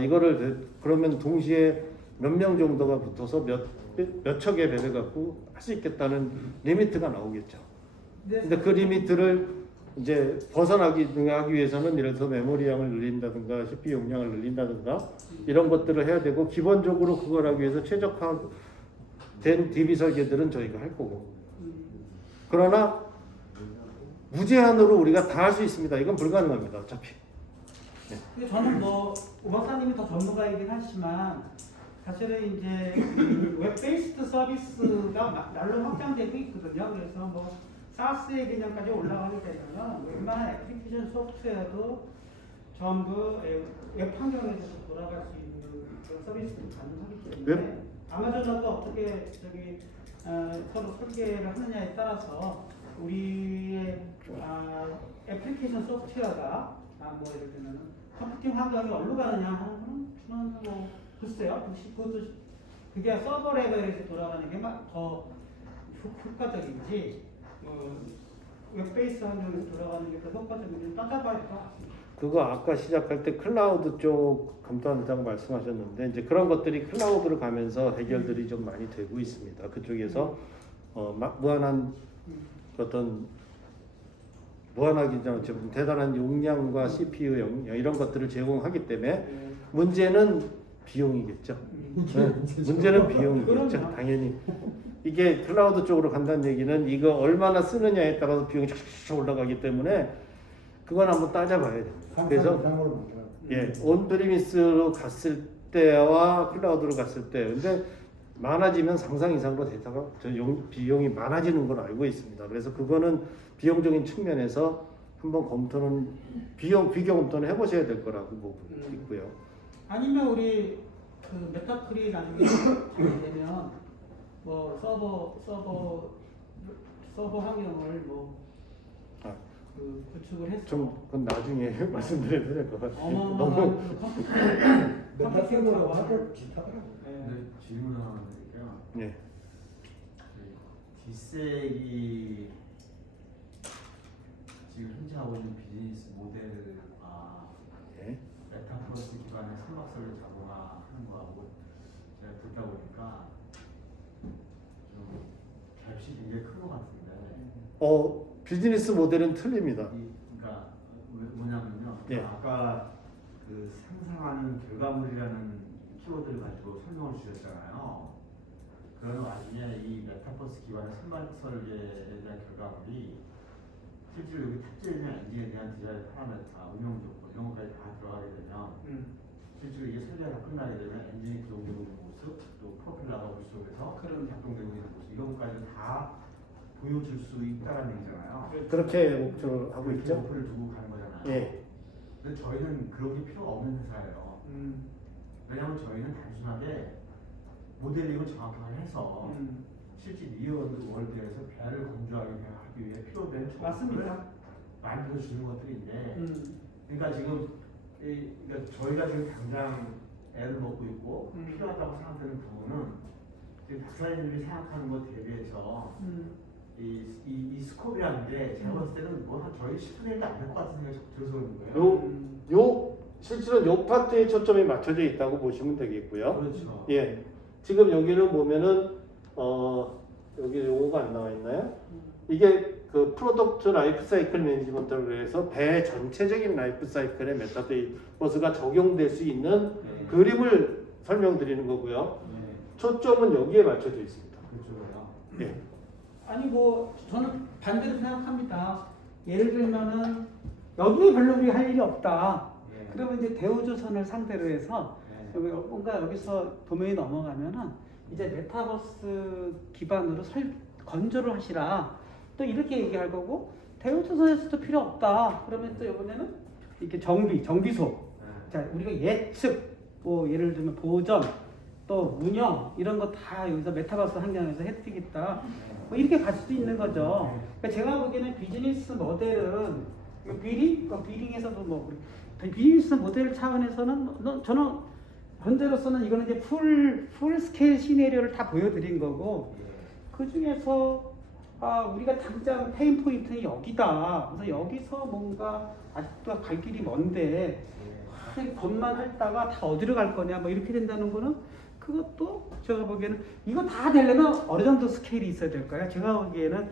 이거를 그러면 동시에 몇 명 정도가 붙어서 몇 척의 배를 갖고 할 수 있겠다는 리미트가 나오겠죠. 근데 그 리미트를 이제 벗어나기 하기 위해서는 예를 들어서 메모리 양을 늘린다든가 CPU 용량을 늘린다든가 이런 것들을 해야 되고 기본적으로 그걸 하기 위해서 최적화된 DB 설계들은 저희가 할 거고 그러나 무제한으로 우리가 다 할 수 있습니다. 이건 불가능합니다. 어차피. 근데 저는 뭐 오 박사님이 더 전문가이긴 하지만 사실은 이제 웹 베이스드 서비스가 날로 확장되고 있거든요. 그래서 뭐 사스의 개념까지 올라가게 되면 웬만한 애플리케이션 소프트웨어도 전부 웹 환경에서 돌아갈 수 있는 그런 서비스가 가능하기 때문에 아마존도 어떻게 서로 설계를 하느냐에 따라서 우리의 애플리케이션 소프트웨어가 뭐 예를 들면 컴퓨팅 환경이 어디로 가느냐 하는 거는 뭐 글쎄요. 그것도 그게 서버 레벨에서 돌아가는 게 더 효과적인지 웹베이스 환경에서 돌아가는 게 더 효과적인지 따져봐야 될 것 같습니다. 그거 아까 시작할 때 클라우드 쪽 검토한다고 말씀하셨는데 이제 그런 것들이 클라우드로 가면서 해결들이 좀 많이 되고 있습니다. 그쪽에서 무한한 어떤 무한하기 전에 대단한 용량과 CPU 용량 이런 것들을 제공하기 때문에 문제는 비용이겠죠. 문제는 비용이겠죠. 당연히 이게 클라우드 쪽으로 간다는 얘기는 이거 얼마나 쓰느냐에 따라서 비용이 쫙쫙 올라가기 때문에 그건 한번 따져봐야 됩니다. 그래서 온프리미스로 갔을 때와 클라우드로 갔을 때 근데 많아지면 상상 이상으로 데이터가 비용이 많아지는 걸 알고 있습니다. 그래서 그거는 비용적인 측면에서 한번 검토는 비교 검토는 해보셔야 될 거라고 보고 있고요. 아니면 우리 그 메타크리 나중에 잘 되면 뭐 서버 환경을 뭐 아. 그 구축을 해서 좀 그건 나중에 말씀드려도 될 것 같아요. 너무 어마어마한 메타 서버하고 하도 비슷하더라고요. 네, 질문 하나 드릴게요. 예. 뒷색이 지금 현재 하고 있는 비즈니스 모델과 예. 메타버스 기반의 삼각설을 자동화하는 거하고 제가 듣다 보니까 좀 갭이 굉장히 큰 것 같은데. 비즈니스 모델은 틀립니다. 그러니까 뭐냐면요. 예. 아까 그 상상하는 결과물이라는 키워드를 가지고 설명을 주셨잖아요. 그러는 와중에 이 메타버스 기반의 선박 설계에 대한 결과물이 실제로 여기 탑재되는 엔진에 대한 디자인 파라메터, 운영 조건 이런 것까지 다 들어가게 되면 실제로 이게 설계가 다 끝나게 되면 엔진이 기동되고 있는 모습, 또 프로펠러가 물 속에서 작동되고 있는 모습 이런 것까지 다 보여줄 수 있다는 얘기잖아요. 그렇게 목표를 하고 그렇게 있죠. 목표를 두고 가는 거잖아요. 예. 근데 저희는 그런 게 필요가 없는 회사예요. 왜냐하면 저희는 단순하게 모델링을 정확하게 해서 실제 리얼 월드에서 배를 건조하게 하기 위해 필요된 맞습니다. 만들어 주는 것들인데, 그러니까 지금 그러니까 저희가 지금 당장 애를 먹고 있고 필요하다고 생각되는 부분은 지금 박사님들이 생각하는 것 대비해서 이 스코프라는 게 제가 봤을 때는 뭐 저희 10분의 1도 안 될 것 같은 생각이 자꾸 들어서 그러는 거예요. 실제로 요 파트에 초점이 맞춰져 있다고 보시면 되겠고요. 그렇죠. 예. 지금 여기는 보면은 여기 요거가 안 나와 있나요? 이게 그 프로덕트 라이프 사이클 매니지먼트로 해서 배 전체적인 라이프 사이클에 메타버스가 적용될 수 있는 네. 그림을 설명드리는 거고요. 네. 초점은 여기에 맞춰져 있습니다. 그렇죠. 예. 아니 뭐 저는 반대로 생각합니다. 예를 들면은 여기에 별로 우리 할 일이 없다. 예. 그러면 이제 대우조선을 상대로 해서 네. 뭔가 여기서 도메인이 넘어가면은 이제 메타버스 기반으로 건조를 하시라. 또 이렇게 얘기할 거고 대우조선에서도 필요 없다. 그러면 또 이번에는 이렇게 정비소. 네. 자 우리가 예측, 뭐 예를 들면 보전, 또 운영 이런 거 다 여기서 메타버스 환경에서 해드리겠다. 뭐 이렇게 갈 수도 있는 거죠. 그러니까 제가 보기에는 비즈니스 모델은 비링에서도 뭐 비즈니스 모델 차원에서는 저는 현재로서는 이거는 이제 풀 스케일 시나리오를 다 보여드린 거고 그 중에서 우리가 당장 페인 포인트는 여기다. 그래서 여기서 뭔가 아직도 갈 길이 먼데 것만 했다가 다 어디로 갈 거냐 뭐 이렇게 된다는 거는 그것도 제가 보기에는 이거 다 되려면 어느 정도 스케일이 있어야 될까요? 제가 보기에는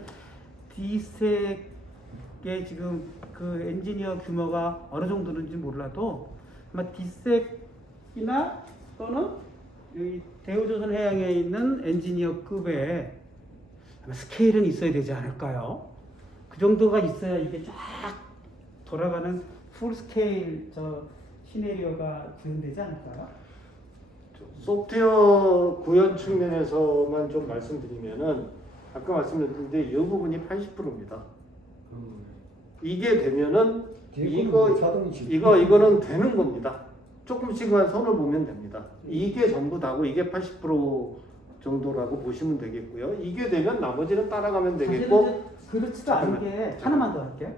D색의 지금 그 엔지니어 규모가 어느 정도인지 몰라도 아마 D색이나 또는 여기 대우조선 해양에 있는 엔지니어급의 스케일은 있어야 되지 않을까요? 그 정도가 있어야 이게 쫙 돌아가는 풀 스케일 시나리오가 구현되지 않을까요? 소프트웨어 구현 측면에서만 좀 말씀드리면은 아까 말씀드렸는데 이 부분이 80%입니다. 이게 되면은 이거는 되는 겁니다. 조금씩만 손을 보면 됩니다. 이게 전부 다고 이게 80% 정도라고 보시면 되겠고요. 이게 되면 나머지는 따라가면 되겠고. 그렇지도 않은 게 하나만 더 할게요.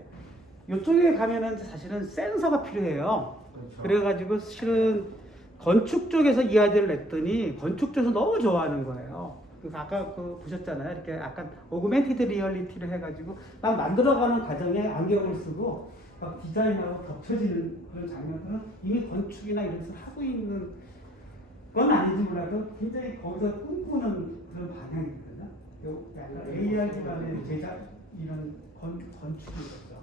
이쪽에 가면은 사실은 센서가 필요해요. 그렇죠. 그래가지고 실은 건축 쪽에서 이야기를 냈더니 건축 쪽에서 너무 좋아하는 거예요. 아까 보셨잖아요. 이렇게 약간 오그멘티드 리얼리티를 해가지고 막 만들어가는 과정에 안경을 쓰고 막 디자인하고 겹쳐지는 그런 장면들은 이미 건축이나 이런 것을 하고 있는 건 아닌지 몰라도 굉장히 거기서 꿈꾸는 그런 방향이거든요. 약간 AR 기반의 제작 이런 건축이거든요.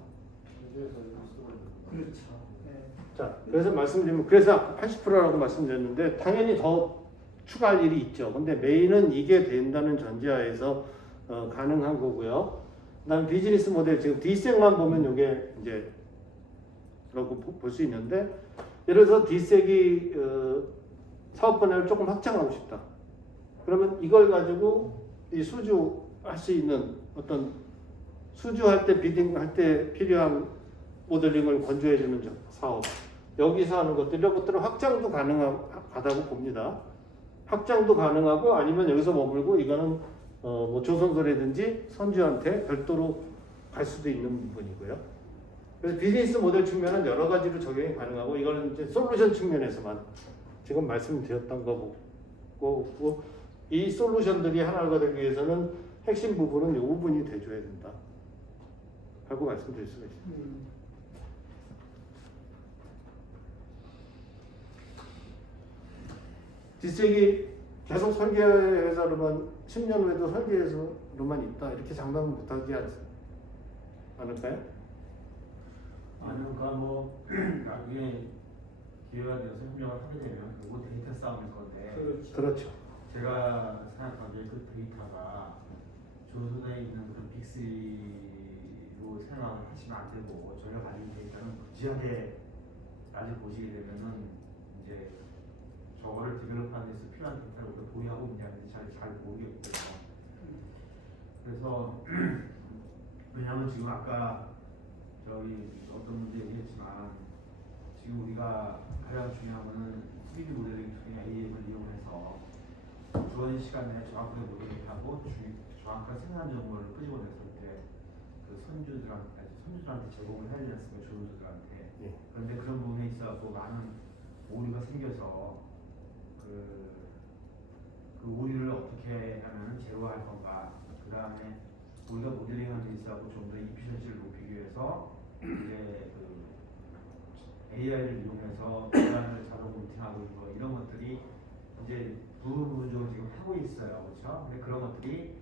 그렇죠. 네. 자, 그래서 말씀드리면 그래서 80%라고 말씀드렸는데 당연히 더 추가할 일이 있죠. 근데 메인은 이게 된다는 전제하에서 가능한 거고요. 그다음 비즈니스 모델 지금 D색만 보면 이게 이제 라고 볼 수 있는데 예를 들어서 D색이 사업 분야를 조금 확장하고 싶다. 그러면 이걸 가지고 이 수주할 수 있는 어떤 수주할 때 비딩할 때 필요한 모델링을 건조해주는 사업, 여기서 하는 것들, 이런 것들은 확장도 가능하다고 봅니다. 확장도 가능하고 아니면 여기서 머물고 이거는 뭐 조선소라든지 선주한테 별도로 갈 수도 있는 부분이고요. 그래서 비즈니스 모델 측면은 여러 가지로 적용이 가능하고 이거는 이제 솔루션 측면에서만 지금 말씀드렸던 거고 이 솔루션들이 하나가 되기 위해서는 핵심 부분은 이 부분이 돼줘야 된다 하고 말씀드릴 수가 있습니다. 뒷색이 계속 설계 회사로만 10년 후에도 설계에서로만 있다 이렇게 장담은 못하지 않을까요? 아니 그러니까 뭐 나중에 기회가 되어서 협력을 하게 되면 결국 데이터 싸움일 건데 그렇죠. 제가 생각하기에 그 데이터가 조선에 있는 그 빅3로 생각을 하시면 안 되고 저희가 가진 데이터는 무지하게 나중에 보시게 되면은 이제 저거를 디벨롭하는 데서 필요한 데이터를 우리가 보유하고 있는지 잘 모르겠거든요. 그래서 왜냐하면 지금 아까 저희 어떤 분도 얘기했지만 지금 우리가 가장 중요한 거는 3D 모델링 중에 AI를 이용해서 주어진 시간에 정확하게 모델링하고 정확한 생산 정보를 끄집어냈을 때 그 선주들한테 제공을 해야 되지 않습니까? 조선주들한테. 예. 그런데 그런 부분에 있어서 많은 오류가 생겨서 그 오류를 어떻게 하면 제어할 건가. 그 다음에 우리가 모델링하는 데 있어서 좀 더 이피션시를 높이기 위해서 이제 그 AI를 이용해서 기반을 자동 루팅하고 이런 것들이 이제 부분적으로 지금 하고 있어요, 그렇죠? 근데 그런 것들이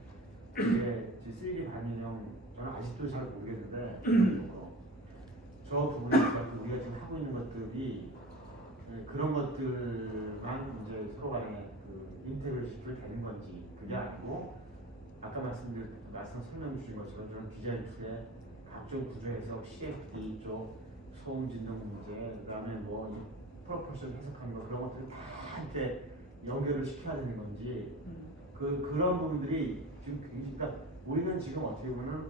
이제 3D 반영형 저는 아직도 잘 모르겠는데 저 부분에 있어서 우리가 지금 하고 있는 것들이 그런 것들만 이제 서로 간에 그 인테그를 시키면 되는 건지 그게 아니고 아까 설명 주신 것처럼 저는 디자인 툴에 각종 구조에서 CFD 쪽 소음 진동 문제, 그다음에 뭐 프로포션 해석하는 거 그런 것들을 다 이렇게 연결을 시켜야 되는 건지 그런 부분들이 지금 그러니까 우리는 지금 어떻게 보면은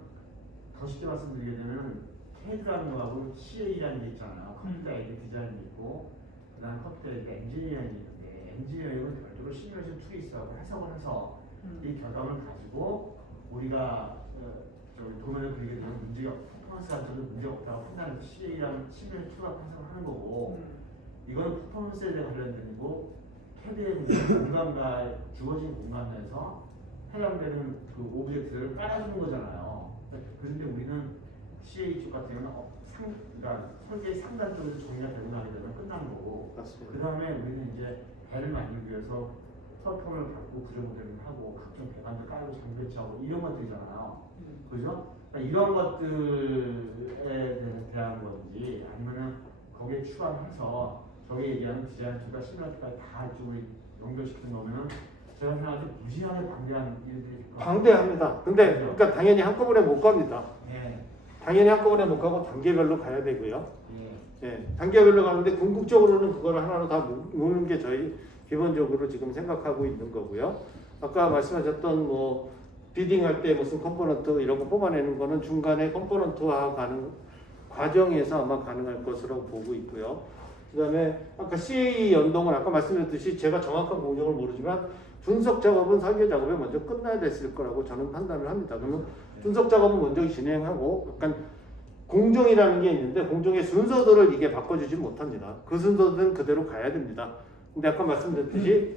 더 쉽게 말씀드리게 되면 CAD라는 거하고 CA라는 게 있잖아요. 컴퓨터 에이드 디자인이 있고 그다음 컴퓨터 에이드 엔지니어링이 있는데 엔지니어링은 별도로 시뮬레이션 툴이 있어 해석을 해서 이 결과물을 가지고 우리가 도면을 그리게 되면 문제가 퍼포먼스가 저는 문제가 없다고 판단해서 CA라는 시뮬레이션 툴과 해석을 하는 거고 이거는 퍼포먼스에 대해 관련된 거고 CAD의 공간과 주어진 공간 내에서 해당되는 그 오브젝트를 깔아주는 거잖아요. 그런데 우리는 CA 쪽 같은 경우는 그러니까 설계 상단 쪽에서 정리가 되고 나게 되면 끝나는 거고 그 다음에 우리는 이제 배를 만들기 위해서 플랫폼을 갖고 구조 모델링을 하고 각종 배관들 깔고 장비 배치하고 이런 것들이잖아요. 그죠? 그러니까 이런 것들에 대한 건지 아니면은 거기에 추가해서 저기 얘기하는 디자인 툴과 시뮬레이터까지 다 이쪽으로 연결시키는 거면은 제가 생각할 때 무지하게 방대한 일들이 방대합니다. 근데 그러니까 당연히 한꺼번에 못 갑니다. 예. 당연히 한꺼번에 못 가고 단계별로 가야 되고요. 예. 예, 단계별로 가는데 궁극적으로는 그걸 하나로 다 모으는 게 저희 기본적으로 지금 생각하고 있는 거고요. 아까 말씀하셨던 뭐 비딩할 때 무슨 컴포넌트 이런 거 뽑아내는 거는 중간에 컴포넌트화 가는 과정에서 아마 가능할 것으로 보고 있고요. 그다음에 아까 CA 연동은 아까 말씀드렸듯이 제가 정확한 공정을 모르지만 분석 작업은 설계 작업에 먼저 끝나야 됐을 거라고 저는 판단을 합니다. 그러면 분석 작업은 먼저 진행하고 약간 공정이라는 게 있는데 공정의 순서들을 이게 바꿔주지 못합니다. 그 순서들은 그대로 가야 됩니다. 근데 아까 말씀드렸듯이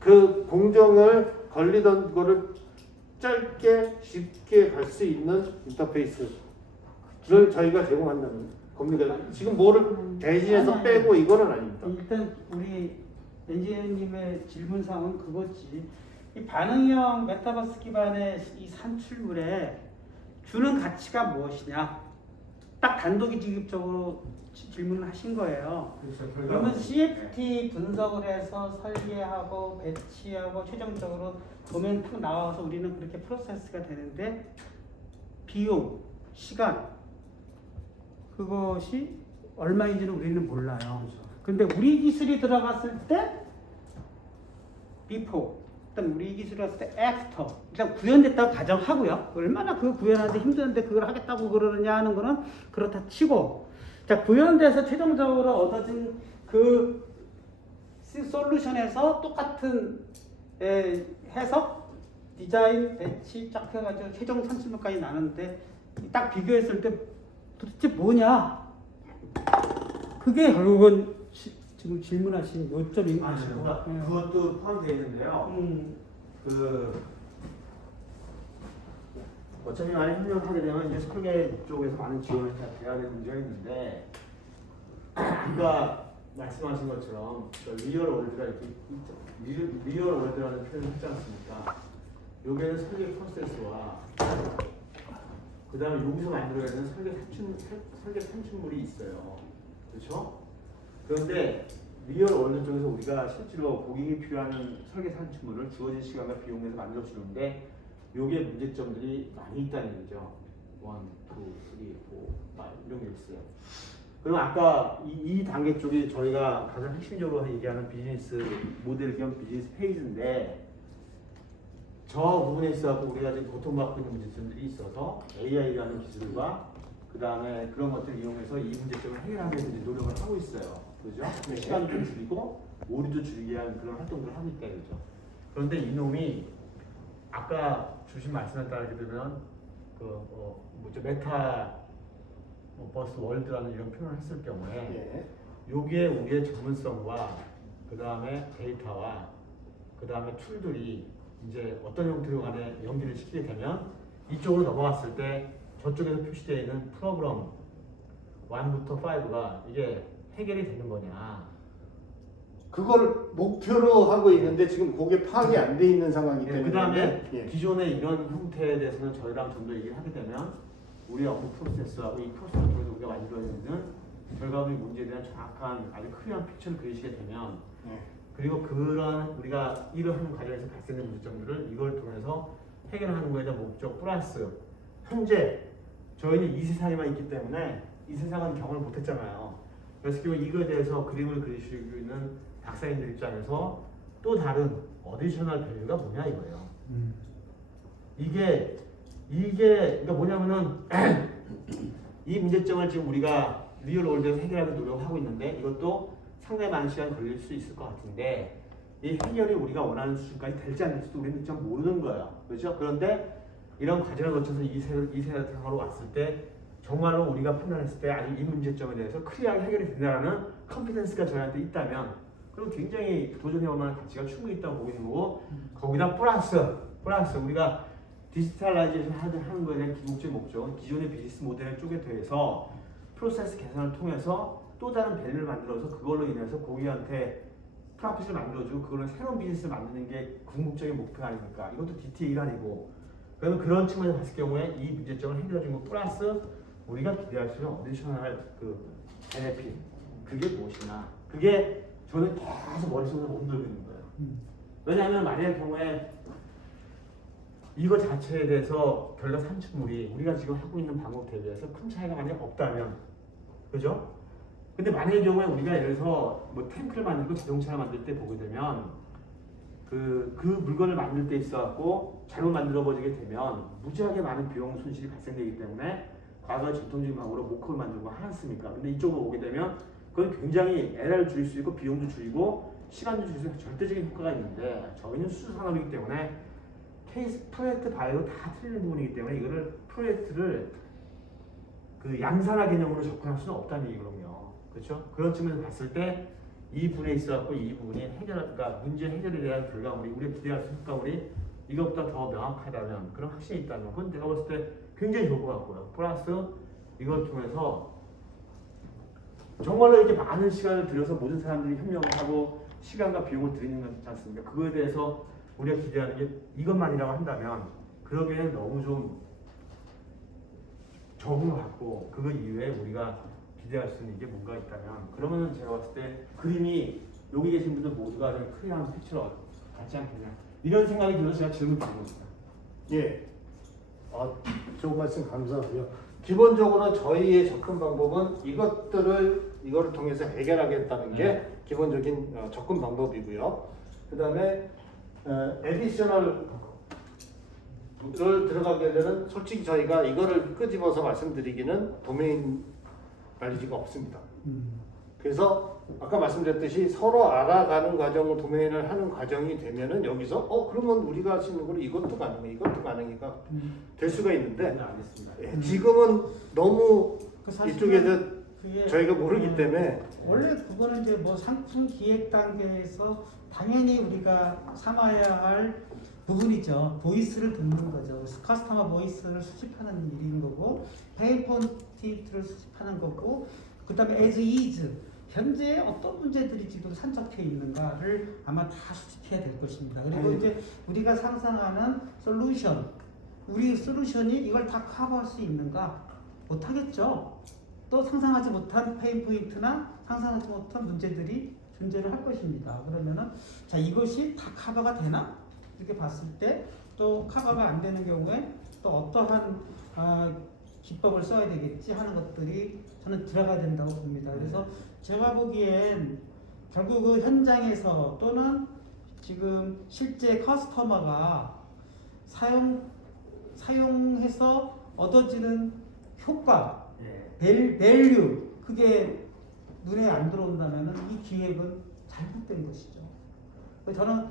그 공정을 걸리던 거를 짧게 쉽게 갈 수 있는 인터페이스를 저희가 제공한다는 겁니다. 지금 뭐를 대신해서 빼고 이거는 아닙니다. 일단 우리 엔지니어님의 질문사항은 그거지. 이 반응형 메타버스 기반의 이 산출물에 주는 가치가 무엇이냐? 딱 단도직입적으로 질문을 하신 거예요. 그렇죠. 그러면 CFT 분석을 해서 설계하고 배치하고 최종적으로 도면 탁 나와서 우리는 그렇게 프로세스가 되는데 비용, 시간 그것이 얼마인지는 우리는 몰라요. 근데 우리 기술이 들어갔을 때 before, 일단 우리 기술이 들어갔을 때 after, 일단 구현됐다고 가정하고요. 얼마나 그 구현하는데 힘드는데 그걸 하겠다고 그러느냐 하는 거는 그렇다 치고 자, 구현돼서 최종적으로 얻어진 그 솔루션에서 똑같은 해석, 디자인, 배치 쫙 해가지고 최종 산출물까지 나는데 딱 비교했을 때 도대체 뭐냐? 그게 결국은 지금 질문하신 요점인 아, 것이고. 그러니까 그것도 포함되어 있는데요. 그 어차피 많이 협력을 하게 되면 이제 설계 쪽에서 많은 지원을 돼야 되는 문제가 있는데, 아까 말씀하신 것처럼 리얼 월드가 이렇게 있죠. 리얼 월드라는 표현을 하지 않습니까? 여기에는 설계 프로세스와 그 다음에 여기서 만들어야 되는 설계 산출물이 있어요. 그렇죠? 그런데 리얼 월드 쪽에서 우리가 실제로 고객이 필요한 설계 산출물을 주어진 시간과 비용 내에서 만들어 주는데 요게 문제점들이 많이 있다는 얘기죠. 1, 2, 3, 4, 5 이런 게 있어요. 그럼 아까 이 단계 쪽이 저희가 가장 핵심적으로 얘기하는 비즈니스 모델 겸 비즈니스 페이지인데, 저 부분에 있어서 우리가 지금 고통받고 있는 문제점들이 있어서 AI라는 기술과 그 다음에 그런 것들을 이용해서 이 문제점을 해결하기 위해서 이제 노력을 하고 있어요. 그죠? 시간도 좀 줄이고 오류도 줄이기 위한 그런 활동들을 하고 있다 그죠. 그런데 이놈이 아까 주신 말씀에 따르게 되면 메타 버스 월드라는 이런 표현을 했을 경우에 요게 우리의 전문성과 그 다음에 데이터와 그 다음에 툴들이 이제 어떤 형태로 간에 연기를 시키게 되면 이쪽으로 넘어갔을 때 저쪽에서 표시되어 있는 프로그램 1부터 5가 이게 해결이 되는 거냐. 그걸 목표로 하고 있는데 지금 그게 파악이 안 돼 있는 상황이기 때문에. 그 다음에 예. 기존의 이런 형태에 대해서는 저희랑 좀 더 얘기를 하게 되면 우리 업무 프로세스하고 이 프로세스 통해서 우리가 만들어야 되는 결과물의 문제에 대한 정확한 아주 클리어한 픽처를 그리시게 되면 그리고 그런 우리가 일을 하는 과정에서 발생된 문제점들을 이걸 통해서 해결하는 거에 대한 목적 플러스 현재 저희는 이 세상에만 있기 때문에 이 세상은 경험을 못했잖아요. 그래서 이거에 대해서 그림을 그리시고 있는 박사님들 입장에서 또 다른 어디셔널 밸류가 뭐냐 이거예요. 이게 그러니까 뭐냐면은 이 문제점을 지금 우리가 리얼 월드에서 해결하는 노력을 하고 있는데 이것도 상당히 많은 시간 걸릴 수 있을 것 같은데 이 해결이 우리가 원하는 수준까지 될지 안 될지도 우리는 좀 모르는 거예요. 그렇죠? 그런데 이런 과정을 거쳐서 이 세상으로 왔을 때 정말로 우리가 판단했을 때 아주 이 문제점에 대해서 클리어하게 해결이 된다는 컨피던스가 저희한테 있다면 그럼 굉장히 도전해볼 만한 가치가 충분히 있다고 보고 있는 거고 거기다 플러스 우리가 디지털라이제이션 하는 거에 대한 궁극적 목적은 기존의 비즈니스 모델 쪽에 대해서 프로세스 개선을 통해서 또 다른 밸류를 만들어서 그걸로 인해서 고객한테 프로핏을 만들어주고 그걸로 새로운 비즈니스를 만드는 게 궁극적인 목표 아닙니까? 이것도 DTA가 아니고 그러면 그런 측면에서 봤을 경우에 이 문제점을 해결해준 거 플러스 우리가 기대할 수 있는 어디셔널 그 베네핏 그게 무엇이냐 그게 저는 계속 머릿속에 맴돌고 있는 거예요. 왜냐하면 만약의 경우에 이거 자체에 대해서 결과 산출물이 우리가 지금 하고 있는 방법 대비해서 큰 차이가 만약 없다면 그죠? 근데 만약의 경우에 우리가 예를 들어서 뭐 탱크를 만들고 자동차를 만들 때 보게 되면 그 물건을 만들 때 있어갖고 잘못 만들어버리게 되면 무지하게 많은 비용 손실이 발생되기 때문에 과거 전통적인 방법으로 모컵을 만들고 하였습니까? 근데 이쪽으로 오게 되면 그건 굉장히 에러를 줄일 수 있고 비용도 줄이고 시간도 줄일 수 있는 절대적인 효과가 있는데 저희는 수주 산업이기 때문에 프로젝트 바이오 다 틀리는 부분이기 때문에 이거를 프로젝트를 그 양산화 개념으로 접근할 수는 없다는 얘기거든요. 그렇죠? 그런 측면에서 봤을 때 이 부분에 있어갖고 이 부분이 그러니까 문제 해결에 대한 결과물이 우리가 기대할 수 있는 결과물이 이것보다 더 명확하다면 그런 확신이 있다면 그건 제가 봤을 때 굉장히 좋을 것 같고요. 플러스 이걸 통해서 정말로 이렇게 많은 시간을 들여서 모든 사람들이 협력을 하고 시간과 비용을 들이는 것 같지 않습니까? 그거에 대해서 우리가 기대하는 게 이것만이라고 한다면 그러기에는 너무 좀 적은 것 같고 그거 이외에 우리가 기대할 수 있는 게 뭔가 있다면 그러면은 제가 봤을 때 그림이 여기 계신 분들 모두가 좀 클리어한 픽처로 같지 않겠냐 이런 생각이 들어서 제가 질문 드린 겁니다. 예. 좋은 말씀 감사하고요. 기본적으로 저희의 접근 방법은 이거를 통해서 해결하겠다는 게 기본적인 접근 방법이고요. 그 다음에 에디셔널을 들어가게 되는 솔직히 저희가 이거를 끄집어서 말씀드리기는 도메인 난리지가 없습니다. 그래서 아까 말씀드렸듯이 서로 알아가는 과정을 도메인을 하는 과정이 되면은 여기서 그러면 우리가 할 수 있는 거는 이것도 가능해, 이것도 가능해가 될 수가 있는데 네, 알겠습니다. 예, 지금은 너무 그 사실은 이쪽에서 그게 저희가 모르기 때문에 원래 그거는 이제 뭐 상품 기획 단계에서 당연히 우리가 삼아야 할 부분이죠. 보이스를 듣는 거죠. 커스터머 보이스를 수집하는 일인 거고, 페인 포인트를 수집하는 거고, 그다음에 as is 현재 어떤 문제들이 지금 산적해 있는가를 아마 다 수집해야 될 것입니다. 그리고 이제 우리가 상상하는 솔루션, 우리 솔루션이 이걸 다 커버할 수 있는가? 못하겠죠. 또 상상하지 못한 페인 포인트나 상상하지 못한 문제들이 존재를 할 것입니다. 그러면은 자 이것이 다 커버가 되나? 이렇게 봤을 때 또 커버가 안 되는 경우에 또 어떠한 기법을 써야 되겠지 하는 것들이 저는 들어가야 된다고 봅니다. 그래서 제가 보기엔 결국 그 현장에서 또는 지금 실제 커스터머가 사용해서 얻어지는 효과, 예. 밸류 그게 눈에 안 들어온다면 이 기획은 잘못된 것이죠. 저는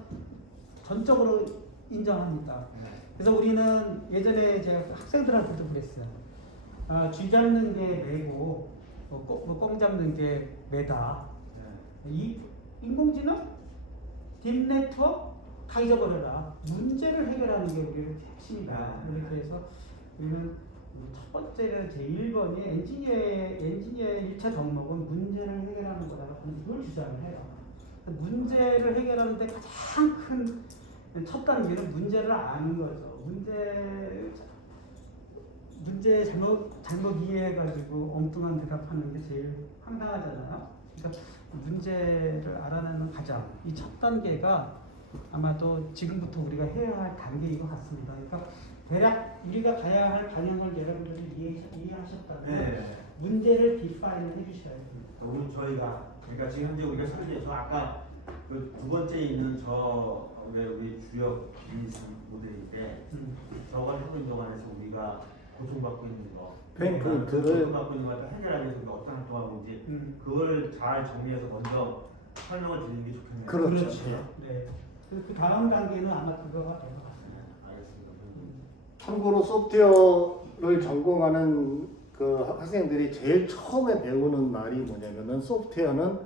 전적으로 인정합니다. 그래서 우리는 예전에 제가 학생들한테도 그랬어요. 쥐 잡는 게 매고 꽁 잡는 게 매다. 이 인공지능, 딥네트워크 다 잊어버려라. 문제를 해결하는 게 우리의 핵심이다. 이렇게 해서 우리는 첫 번째는 제1번이 엔지니어의 1차 덕목은 문제를 해결하는 거라고 저는 그걸 주장을 해요. 문제를 해결하는데 가장 큰 첫 단계는 문제를 아는 거죠. 문제 잘못 이해해가지고 엉뚱한 대답하는 게 제일 황당하잖아요. 그러니까 문제를 알아내는 가장 이 첫 단계가 아마도 지금부터 우리가 해야 할 단계인 것 같습니다. 그러니까 대략 우리가 가야 할 방향을 여러분들이 이해하셨다면 네. 문제를 디파인을 해주셔야 됩니다. 우리 저희가 그러니까 지금 현재 우리가 설계 아까 그 두 번째 있는 왜 우리 주력 비즈니스 모델인데 저걸 하고 있는 동안에서 우리가 고통받고 있는 거 페인 포인트를 고통받고 있는 걸 해결하기 위해서 우리가 어떤 활동하고 있는지 그걸 잘 정리해서 먼저 설명을 드리는 게 좋겠네요. 그렇죠. 네. 그 다음 단계는 아마 그거가 될 것 같습니다. 알겠습니다. 참고로 소프트웨어를 전공하는 그 학생들이 제일 처음에 배우는 말이 뭐냐면은 소프트웨어는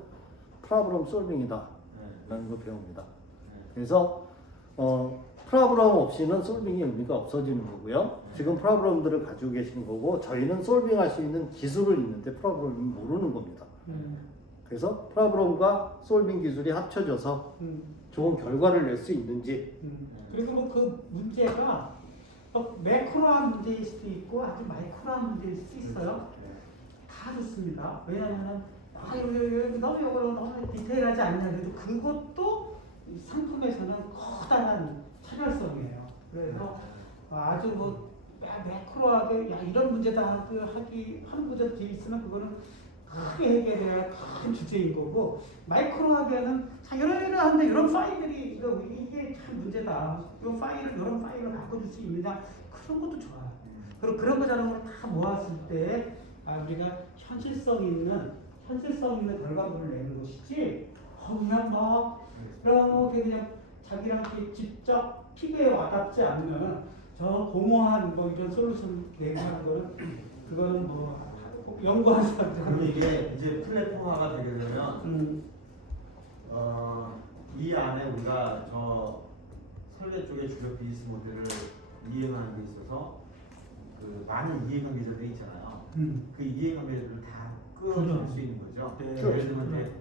프로블럼 솔빙이다 라는 걸 배웁니다. 그래서 프로블럼 없이는 솔빙이 의미가 없어지는 거고요. 지금 프로블럼들을 가지고 계시는 거고 저희는 솔빙할 수 있는 기술은 있는데 프로블럼을 모르는 겁니다. 그래서 프로블럼과 솔빙 기술이 합쳐져서 좋은 결과를 낼 수 있는지 그리고 그 문제가 매크로한 문제일 수도 있고 아주 마이크로한 문제일 수도 있어요. 다 좋습니다. 왜냐하면 여기 너무 디테일하지 않냐 그래도 그것도 상품에서는 커다란 차별성이에요. 그래서 아주 뭐 매크로하게 이런 문제다 하는 문제 뒤에 있으면 그거는 크게 해결해야 큰 주제인 거고 마이크로하게는 이러한데 이런 파일들이 이게 참 문제다. 이런 파일을 바꿔줄 수 있느냐 그런 것도 좋아요. 그리고 그런 거 자랑으로 다 모았을 때 우리가 현실성 있는 결과물을 내는 것이지 그냥 막 이렇게 그냥 자기랑 직접 피부에 와닿지 않는 저 공허한 뭐 이런 솔루션 내는 거는 그거는 뭐 연구한 사람들 그럼 이게 이제 플랫폼화가 되게 되면 이 안에 우리가 저 설계 쪽의 주력 비즈니스 모델을 이행하는 데 있어서 그 많은 이해 관계자들이 있잖아요. 그 이해 관계자들을 다 끌어낼 수 있는 거죠. 예를 들면 이제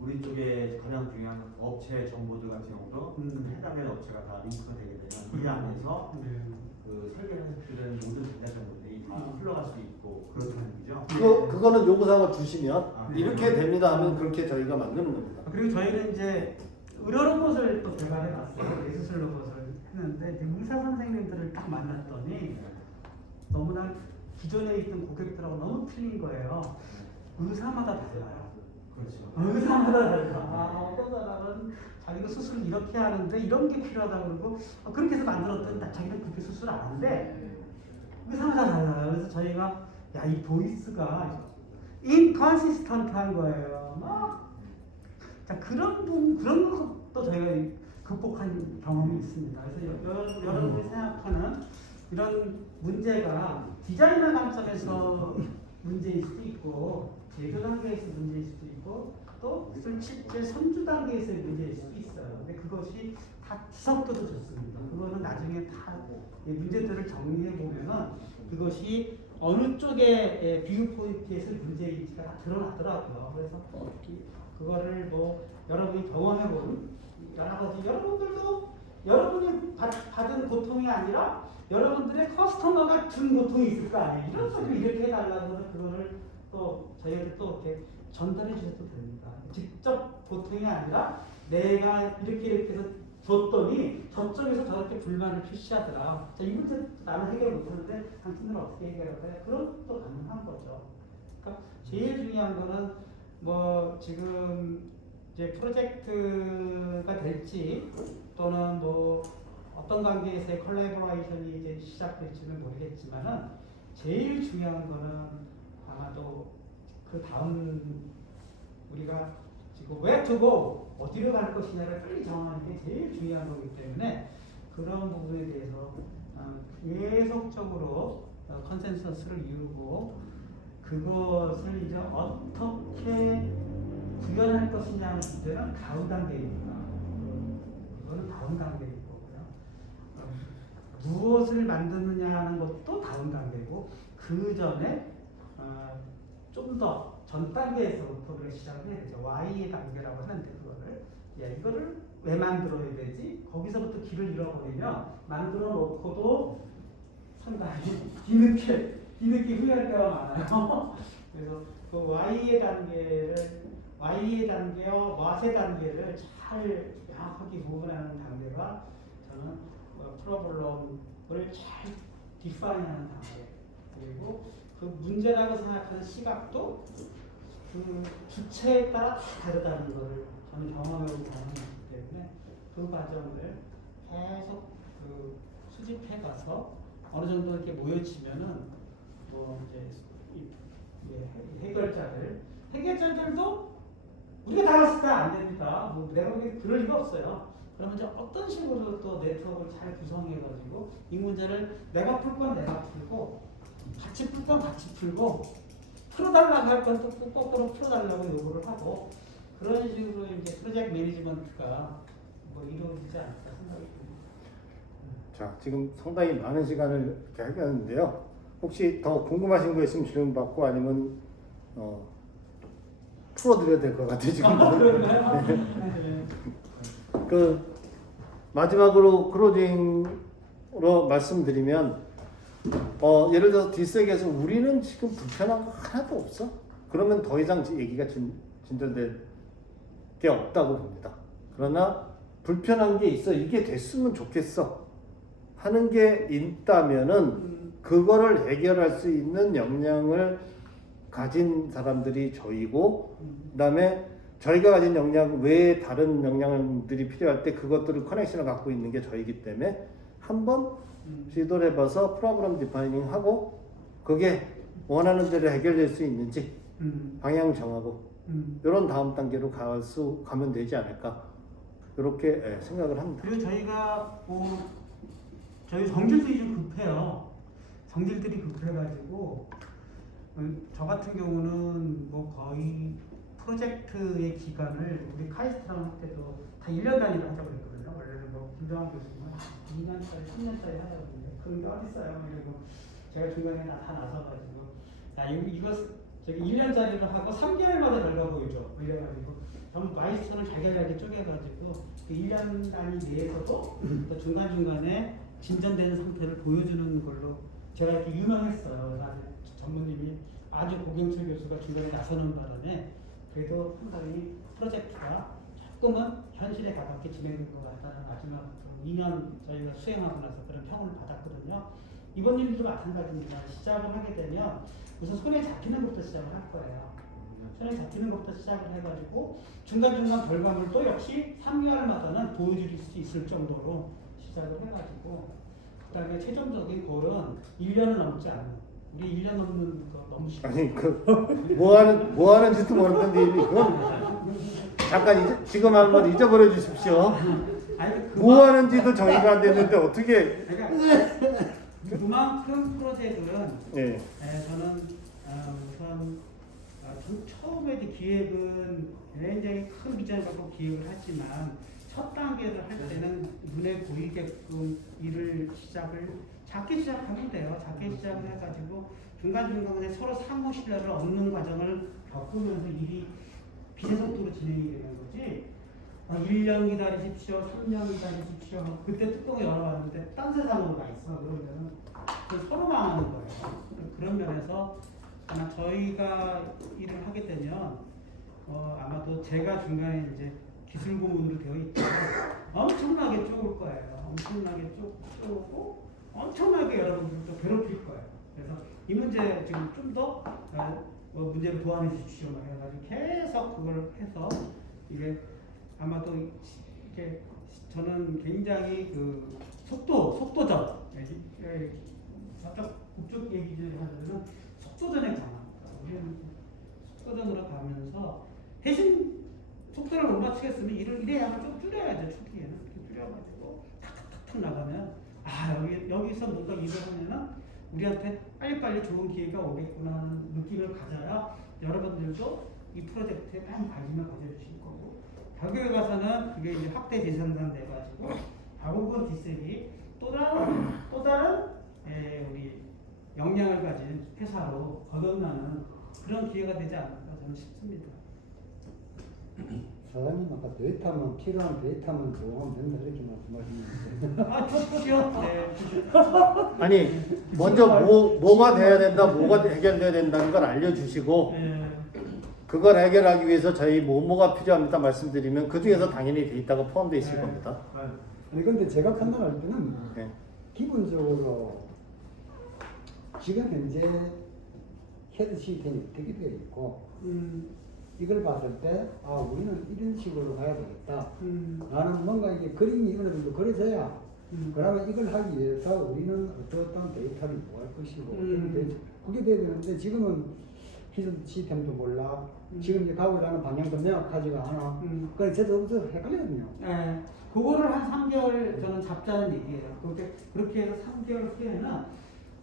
우리 쪽에 가장 중요한 업체 정보들 같은 경우도 해당되는 업체가 다 링크가 되게 되면 이 안에서 그 설계하는 모든 분야 정보들이 다 흘러갈 수 있고 그렇다는 얘기죠. 그거는 요구사항을 주시면 이렇게 됩니다 하면 그렇게 저희가 만드는 겁니다. 그리고 저희는 이제 의료 로봇을 또 개발해놨어요. 뇌수술 로봇을 했는데 이제 의사 선생님들을 딱 만났더니 너무나 기존에 있던 고객들하고 너무 틀린 거예요. 의사마다 달라요. 그렇죠. 의사마다 달라. 어떤 사람은 자기가 수술 이렇게 하는데 이런 게 필요하다고 그러고 그렇게 해서 만들었더니 자기는 그렇게 수술 안 하는데 의사마다 달라요. 그래서 저희가 이 보이스가 인컨시스턴트한 거예요. 자, 그런 것도 저희가 극복한 경험이 있습니다. 그래서 여러분이 생각하는 이런 문제가 디자이너 관점에서 문제일 수도 있고 제조 단계에서 문제일 수도 있고 또 실제 선주 단계에서의 문제일 수도 있어요. 근데 그것이 다 지속도도 좋습니다. 그거는 나중에 다 이 문제들을 정리해 보면은 그것이 어느 쪽에 뷰 포인트에서 문제인지가 다 드러나더라고요. 그래서 그거를 뭐 여러분이 경험해 본 여러 가지 여러분들도 여러분이 받은 고통이 아니라 여러분들의 커스터머가 준 고통이 있을 거 아니에요. 이런 소리를 이렇게 해달라고 하면 그거를 또 저희한테 또 이렇게 전달해 주셔도 됩니다. 직접 고통이 아니라 내가 이렇게 해서 줬더니 저쪽에서 저렇게 불만을 표시하더라. 자, 이 문제 나는 해결 못하는데 당신들은 어떻게 해결할까요? 그런 것도 가능한 거죠. 그러니까 제일 중요한 거는 뭐 지금 이제 프로젝트가 될지 또는 뭐 어떤 관계에서의 컬래버레이션이 이제 시작될지는 모르겠지만은 제일 중요한 거는 아마도 그 다음 우리가 지금 where to go 어디로 갈 것이냐를 빨리 정하는 게 제일 중요한 거기 때문에 그런 부분에 대해서 계속적으로 컨센서스를 이루고 그것을 이제 어떻게 구현할 것이냐는 문제는 다음 단계입니다. 그거는 다음 단계일 거고요. 무엇을 만드느냐 하는 것도 다음 단계고 그 전에 좀 더 전 단계에서부터 우리가 시작을 해야 되죠. Y의 단계라고 하는데 이거를 왜 만들어야 되지? 거기서부터 길을 잃어버리면 만들어 놓고도 상당히 뒤늦게 후회할 때가 많아요. 그래서 그 Y의 단계와 What의 단계를 잘 명확하게 구분하는 단계가 저는 프로블럼을 잘 디파인하는 단계 그리고 그 문제라고 생각하는 시각도 그 주체에 따라 다 다르다는 것을 저는 경험해본 경험이 있기 때문에 그 과정을 계속 그 수집해 가서 어느 정도 이렇게 모여지면은 뭐 이제 해결자들도 우리가 다 했을 때 안 됩니다. 뭐 내가 보기엔 그럴 리가 없어요. 그러면 이제 어떤 식으로 또 네트워크를 잘 구성해 가지고 이 문제를 내가 풀 건 내가 풀고 같이 풀 건 같이 풀고 풀어달라고 할 건 또 거꾸로 풀어달라고 요구를 하고 그런 식으로 이제 프로젝트 매니지먼트가 뭐 이루어지지 않을까 생각이 듭니다. 자, 지금 상당히 많은 시간을 이렇게 하겠는데요. 혹시 더 궁금하신 거 있으면 질문 받고 아니면 풀어드려야 될 것 같아요 지금. 네. 그 마지막으로 클로징으로 말씀드리면 예를 들어서 뒷세계에서 우리는 지금 불편한 거 하나도 없어. 그러면 더 이상 얘기가 진전될 게 없다고 봅니다. 그러나 불편한 게 있어. 이게 됐으면 좋겠어 하는 게 있다면은 그거를 해결할 수 있는 역량을 가진 사람들이 저희고 그다음에 저희가 가진 역량 외에 다른 역량들이 필요할 때 그것들을 커넥션을 갖고 있는 게 저희이기 때문에 한번 시도를 해봐서 프로그램 디파이닝 하고 그게 원하는 대로 해결될 수 있는지 방향 정하고 이런 다음 단계로 가면 되지 않을까 이렇게 생각을 합니다. 그리고 저희가 저희 성질들이 좀 급해요. 성질들이 급해가지고 저 같은 경우는 뭐 거의 프로젝트의 기간을 우리 카이스트랑 할 때도 다 1년 단위로 하자고 했거든요. 원래는 뭐 김정환 교수님은 2년짜리, 3년짜리 하자거든요. 그런 게 어딨어요. 그리고 제가 중간에 다 나서가지고 이거 저기 1년짜리로 하고 3개월마다 결과 보이죠. 이래가지고 전부 마이스터는 자기가 쪼개가지고 그 1년 단위 내에서도 또 중간중간에 진전되는 상태를 보여주는 걸로 제가 이렇게 유명했어요. 그래서 전무님이 아주 고경철 교수가 중간에 나서는 바람에 그래도 상당히 프로젝트가 조금은 현실에 가깝게 진행된 것 같다는 마지막 2년 저희가 수행하고 나서 그런 평을 받았거든요. 이번 일도 마찬가지입니다. 시작을 하게 되면 우선 손에 잡히는 것부터 시작을 할 거예요. 손에 잡히는 것부터 시작을 해가지고 중간중간 결과물도 역시 3개월마다는 보여줄 수 있을 정도로 시작을 해가지고 그 다음에 최종적인 골은 1년을 넘지 않는 우리 1년 넘는 거 너무 싫어. 아니 그 뭐 하는 짓도 모르는데 이미 그건 잠깐 지금 한 번 잊어버려 주십시오. 아니, 뭐 하는지도 정의가 안 됐는데 어떻게? 그러니까 그만큼 프로젝트는 예. 저는 우선 처음에 이제 기획은 굉장히 큰 비전을 갖고 기획을 했지만 첫 단계를 할 때는 눈에 보이게끔 일을 시작을 작게 시작하면 돼요. 작게 시작을 해가지고 중간중간에 서로 상호 신뢰를 얻는 과정을 겪으면서 일이 비례속도로 진행이 되는 거지. 1년 기다리십시오, 3년 기다리십시오. 그때 뚜껑을 열어봤는데 딴 세상으로 가 있어. 그러면 서로 망하는 거예요. 그런 면에서 아마 저희가 일을 하게 되면 아마도 제가 중간에 이제 기술 고문으로 되어 있고 엄청나게 쪼을 거예요. 엄청나게 쪼고 엄청나게 여러분들도 괴롭힐 거예요. 그래서 이 문제 지금 좀 더 문제를 보완해 주십시오. 막 해가지고 계속 그걸 해서 이게 아마도 이게 저는 굉장히 그 속도전 저쪽 국적 얘기를 하자면 속도전에 강합니다. 우리는 속도전으로 가면서 대신 속도를 못 맞추겠으면 일에 양을 좀 줄여야죠. 초기에는 이렇게 줄여가지고 탁탁탁 나가면 여기서 뭔가 일을 하면은 우리한테 빨리빨리 좋은 기회가 오겠구나 하는 느낌을 가져야 여러분들도 이 프로젝트에 많이 관심을 가져주실 거고 결국에 가서는 그게 이제 확대 재생산 돼가지고 다국은 디셀이 또 다른 우리 역량을 가진 회사로 거듭나는 그런 기회가 되지 않을까 저는 싶습니다. 사장님 아까 데이터만 필요한 데이터만 조합하면 된다 이렇게 말씀하시는데 주십시오. 네. 아니 먼저 뭐가 돼야 된다, 뭐가 해결돼야 된다는 걸 알려주시고 그걸 해결하기 위해서 저희 뭐가 필요합니다 말씀드리면 그 중에서 당연히 데이터가 포함되어 있을 겁니다. 아니 근데 제가 판단할 때는 네. 기본적으로 지금 현재 헤드 시스템이 어떻게 되어 있고 이걸 봤을 때 우리는 이런 식으로 가야 되겠다 라는 뭔가 이게 그림이 어느 정도 그려져야 그러면 이걸 하기 위해서 우리는 어떤 데이터를 모을 것이고 그게 돼야 되는데 지금은 헤드 시스템도 몰라 지금 이제 가고자 하는 방향도 명확하지가 않아 그래서 저도 없어서 헷갈리거든요. 네, 그거를 한 3개월 저는 잡자는 얘기예요. 그렇게 해서 3개월 후에는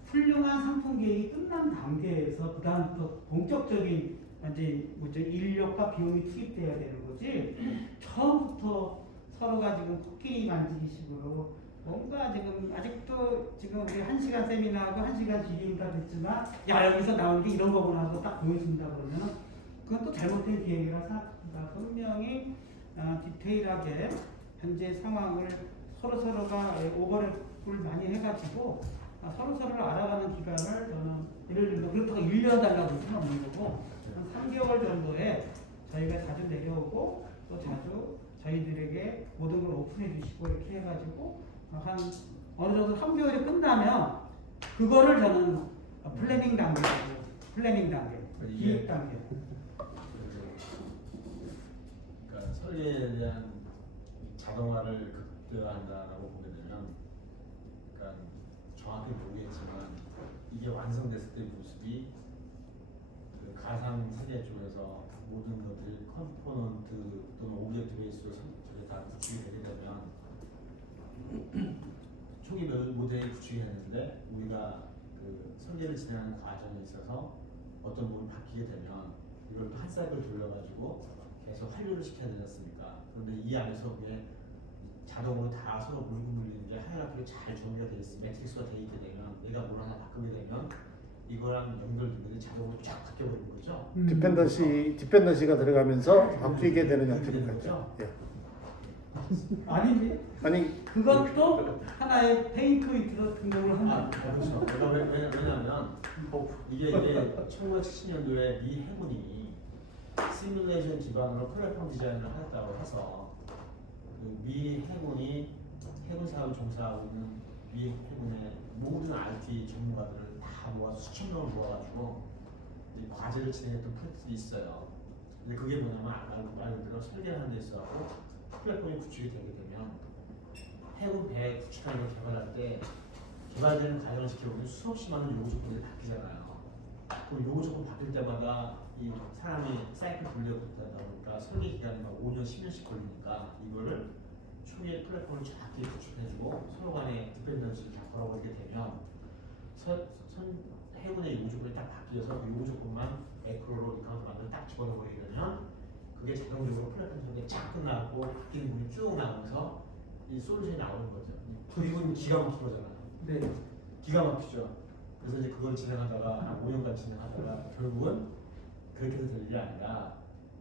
훌륭한 상품 계획이 끝난 단계에서 그다음부터 본격적인 이제 인력과 비용이 투입돼야 되는 거지. 처음부터 서로가 지금 코끼리 만지기식으로 뭔가 아직도 지금 우리 1시간 세미나하고 1시간 기획이다 됐지만 여기서 나온 게 이런 거구나 하고 딱 보여준다 그러면 그건 또 잘못된 기획이라 생각합니다. 분명히 디테일하게 현재 상황을 서로가 오버랩을 많이 해가지고 서로를 알아가는 기간을 저는 예를 들면 그렇다고 1년 달라고 할 수는 없는 거고 한 3개월 정도에 저희가 자주 내려오고 또 자주 저희들에게 모든 걸 오픈해 주시고 이렇게 해가지고 한 어느 정도 3개월이 끝나면 그거를 저는 플래닝 단계, 기획 단계. 그러니까 설계에 대한 자동화를 극대화한다라고 보게 되면, 그러니까 정확히 모르겠지만 이게 완성됐을 때 모습이 그 가상 세계 쪽에서 모든 것들이 컴포넌트 또는 오브젝트 베이스로 저게 다 구축이 되게 되면 초기 모델이 구축이 됐는데 우리가 그 설계를 진행하는 과정에 있어서 어떤 부분이 바뀌게 되면 이걸 또 한 사이클 돌려가지고 계속 환류를 시켜야 되지 않습니까? 그런데 이 안에서 그게 자동으로 다 서로 물고 물리는 게 하이라키로 잘 정리가 되어 있으면 매트릭스가 되어 있게 되면 내가 뭘 하나 바꾸게 되면 이거랑 연결되면 자동으로 쫙 바뀌어버리는 거죠. 디펜던시가 들어가면서 바뀌게 되는 형태인 거죠. 예. 아니 그것도 하나의 페인 포인트로 등록을 한다. 그렇죠. 왜냐하면 이게 1970년도에 미 해군이 시뮬레이션 기반으로 플랫폼 디자인을 하였다고 해서 그 미 해군이 해군 사업에 종사하고 있는 미 해군의 모든 RT 전문가들을 다 모아서 수천 명을 모아가지고 과제를 진행했던 프로젝트들이 있어요. 근데 그게 뭐냐면 말 그대로 설계를 하는 데 있어서 플랫폼이 구축이 되게 되면 해군 배 구축하는 걸 개발할 때 개발되는 과정을 지켜보면 수없이 많은 요구 조건들이 바뀌잖아요. 그럼 요거 조금 바뀔 때마다 이 사람이 사이클 돌려보다 보니까 설계 기간이 막 5년, 10년씩 걸리니까 이거를 초기에 플랫폼을 쫙 구축해주고 서로 간에 디펜던시를 다 걸어버리게 되면 해군의 요구조건이 딱 바뀌어서 요구조건만 매크로로 리카운트 만들어 딱 집어넣어버리게 되면 그게 자동적으로 플랫폼 설계 쫙 끝나고 바뀌는 부분이 쭉 나오면서 이 솔루션이 나오는 거죠. 그리고 기가 막힌 거잖아요. 네. 기가 막히죠. 그래서 이제 그걸 진행하다가 한 5년간 진행하다가 결국은 그렇게 해서 될 일이 아니라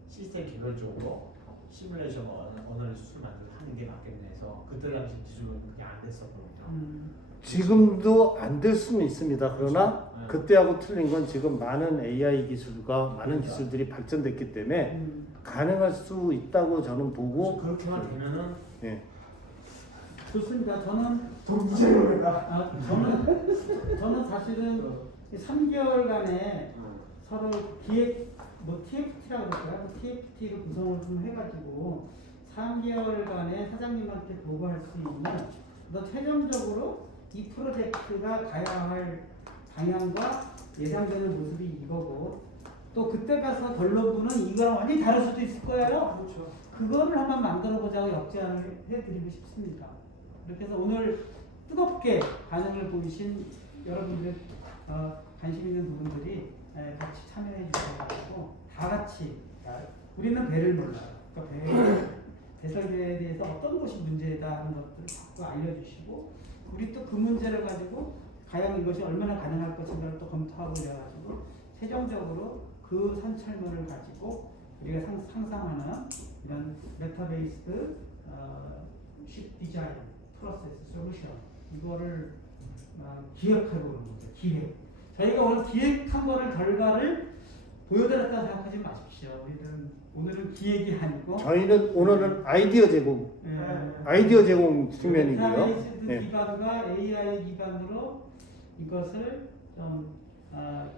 시스템 개별적으로 시뮬레이션 언어를 수술 하는 게 맞겠네 해서 그때 당시 기술은 그게 안 됐었거든요. 지금도 안 될 수는 있습니다. 그러나 네. 그때하고 틀린 건 지금 많은 AI 기술과 많은 기술들이 발전됐기 때문에 가능할 수 있다고 저는 보고 그렇게만 되면은 예. 좋습니다. 저는 동부제로다. 저는 사실은 3개월간의 서로 기획 TFT라고 그럴까요? TFT를 구성을 좀 해가지고 3개월간의 사장님한테 보고할 수 있는 최종적으로 이 프로젝트가 가야 할 방향과 예상되는 모습이 이거고 또 그때 가서 결론부는 이거랑 완전히 다를 수도 있을 거예요. 그렇죠. 그거를 한번 만들어보자고 역제안을 해드리고 싶습니다. 이렇게 해서 오늘 뜨겁게 반응을 보이신 여러분들 관심 있는 부분들이 같이 참여해 주셔가지고 다 같이 우리는 배를 몰라요. 그러니까 배 설계에 대해서 어떤 것이 문제다 하는 것들을 자꾸 알려주시고 우리 또 그 문제를 가지고 과연 이것이 얼마나 가능할 것인가를 또 검토하고 이래가지고 최종적으로 그 산철물을 가지고 우리가 상상하는 이런 메타-베이스드 쉽 디자인 프로세스 솔루션 이거를 기획해보는 거죠. 기획. 저희가 오늘 기획한 거를 결과를 보여드렸다고 생각하지 마십시오. 오늘은 기획이 아니고 저희는 오늘은 아이디어 제공 측면이고요. 메타베이스드 네. 기반과 AI 기반으로 이것을 좀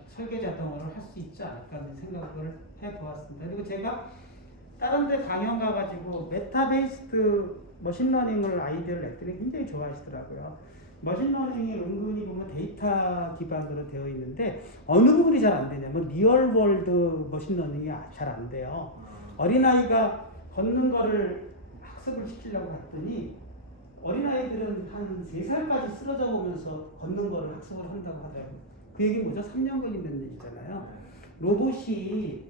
설계 자동으로 할 수 있지 않을까 하는 생각을 해보았습니다. 그리고 제가 다른 데 강연 가가지고 메타베이스드 머신러닝을 아이디어를 냈더니 굉장히 좋아하시더라고요. 머신러닝이 은근히 보면 데이터 기반으로 되어 있는데 어느 부분이 잘 안 되냐면 리얼월드 머신러닝이 잘 안 돼요. 어린아이가 걷는 거를 학습을 시키려고 했더니 어린아이들은 한 3살까지 쓰러져 보면서 걷는 거를 학습을 한다고 하더라고요. 그 얘기는 뭐죠? 3년 걸린다는 얘기잖아요. 로봇이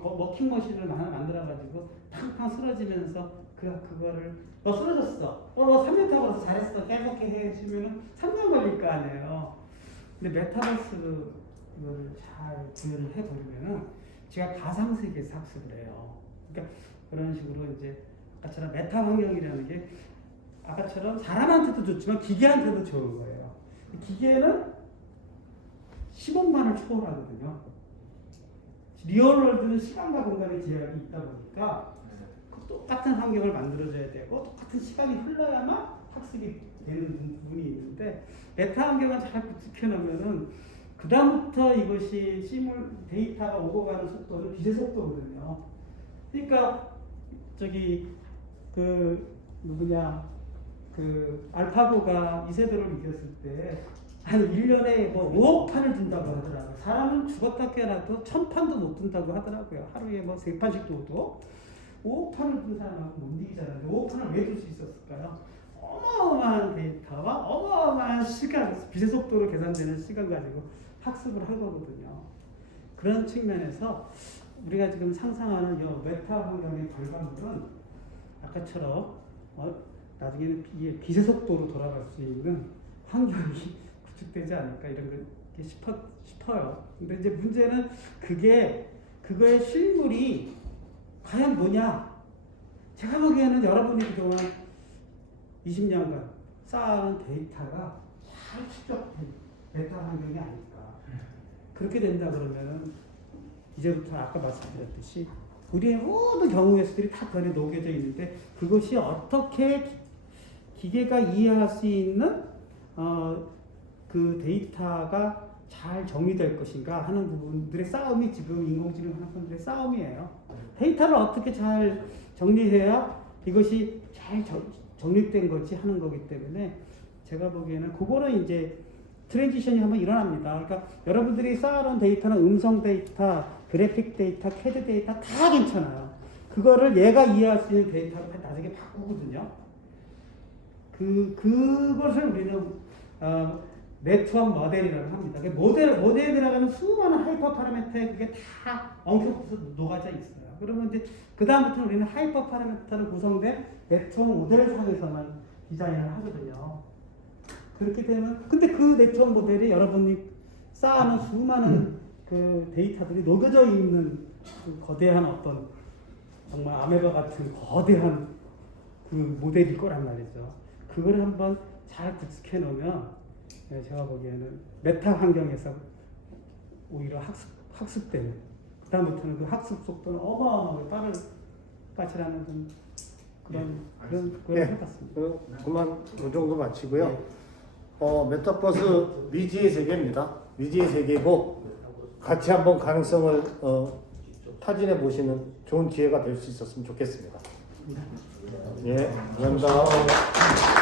워킹머신을 하나 만들어가지고 팡팡 쓰러지면서 그거를 쓰러졌어. 너 3년 타고 와서 잘했어. 깨끗게 해주면 3년 걸릴 거 아니에요. 근데 메타버스를 잘 구현을 해버리면은 제가 가상세계에서 학습을 해요. 그러니까 그런 식으로 이제 아까처럼 메타 환경이라는 게 아까처럼 사람한테도 좋지만 기계한테도 좋은 거예요. 기계는 시공간을 초월하거든요. 리얼월드는 시간과 공간의 제약이 있다 보니까 똑같은 환경을 만들어줘야 되고 똑같은 시간이 흘러야만 학습이 되는 부분이 있는데 메타 환경을 잘 구축해놓으면은 그 다음부터 이것이 데이터가 오고 가는 속도는 빛의 속도거든요. 그러니까 알파고가 이세돌을 이겼을 때 한 1년에 뭐 5억 판을 든다고 하더라고요. 사람은 죽었다 깨어나도 1000판도 못 든다고 하더라고요. 하루에 뭐 3판씩 둬도 5억 판을 든 사람하고 못 이기잖아요. 5억 판을 왜 들 수 있었을까요? 어마어마한 데이터와 어마어마한 시간, 빛의 속도로 계산되는 시간 가지고 학습을 할 거거든요. 그런 측면에서 우리가 지금 상상하는 이 메타 환경의 결과물은 아까처럼 나중에는 빛의 속도로 돌아갈 수 있는 환경이 구축되지 않을까 이런 게 싶어요. 근데 이제 문제는 그거의 실물이 과연 뭐냐? 제가 보기에는 여러분이 그동안 20년간 쌓아온 데이터가 잘 축적된 메타 환경이 아닐까. 그렇게 된다 그러면은 이제부터 아까 말씀드렸듯이 우리의 모든 경우의 수들이 다 그 안에 녹여져 있는데 그것이 어떻게 기계가 이해할 수 있는 그 데이터가 잘 정리될 것인가 하는 부분들의 싸움이 지금 인공지능 학원들의 싸움이에요. 데이터를 어떻게 잘 정리해야 이것이 잘 정립된 거지 하는 거기 때문에 제가 보기에는 그거는 이제 트랜지션이 한번 일어납니다. 그러니까 여러분들이 쌓아놓은 데이터는 음성 데이터, 그래픽 데이터, CAD 데이터 다 괜찮아요. 그거를 얘가 이해할 수 있는 데이터로 나중에 바꾸거든요. 그것을 우리는 네트워크 모델이라고 합니다. 모델에 들어가는 수많은 하이퍼 파라미터에 그게 다 엉켜서 녹아져 있어요. 그러면 이제 그 다음부터는 우리는 하이퍼 파라미터로 구성된 네트워크 모델상에서만 디자인을 하거든요. 그렇게 되면 근데 그 네트워크 모델이 여러분이 쌓아놓은 수많은 그 데이터들이 녹여져 있는 그 거대한 어떤 정말 아메바 같은 거대한 그 모델일 거란 말이죠. 그걸 한번 잘 구축해 놓으면 제가 보기에는 메타 환경에서 오히려 학습되는 그 다음부터는 그 학습 속도는 어마어마하게 빠를 것이라는 그런 걸 해봤습니다. 그만 이 정도 마치고요. 메타버스 미지의 세계입니다. 미지의 세계고 같이 한번 가능성을 타진해 보시는 좋은 기회가 될 수 있었으면 좋겠습니다. 예, 감사합니다.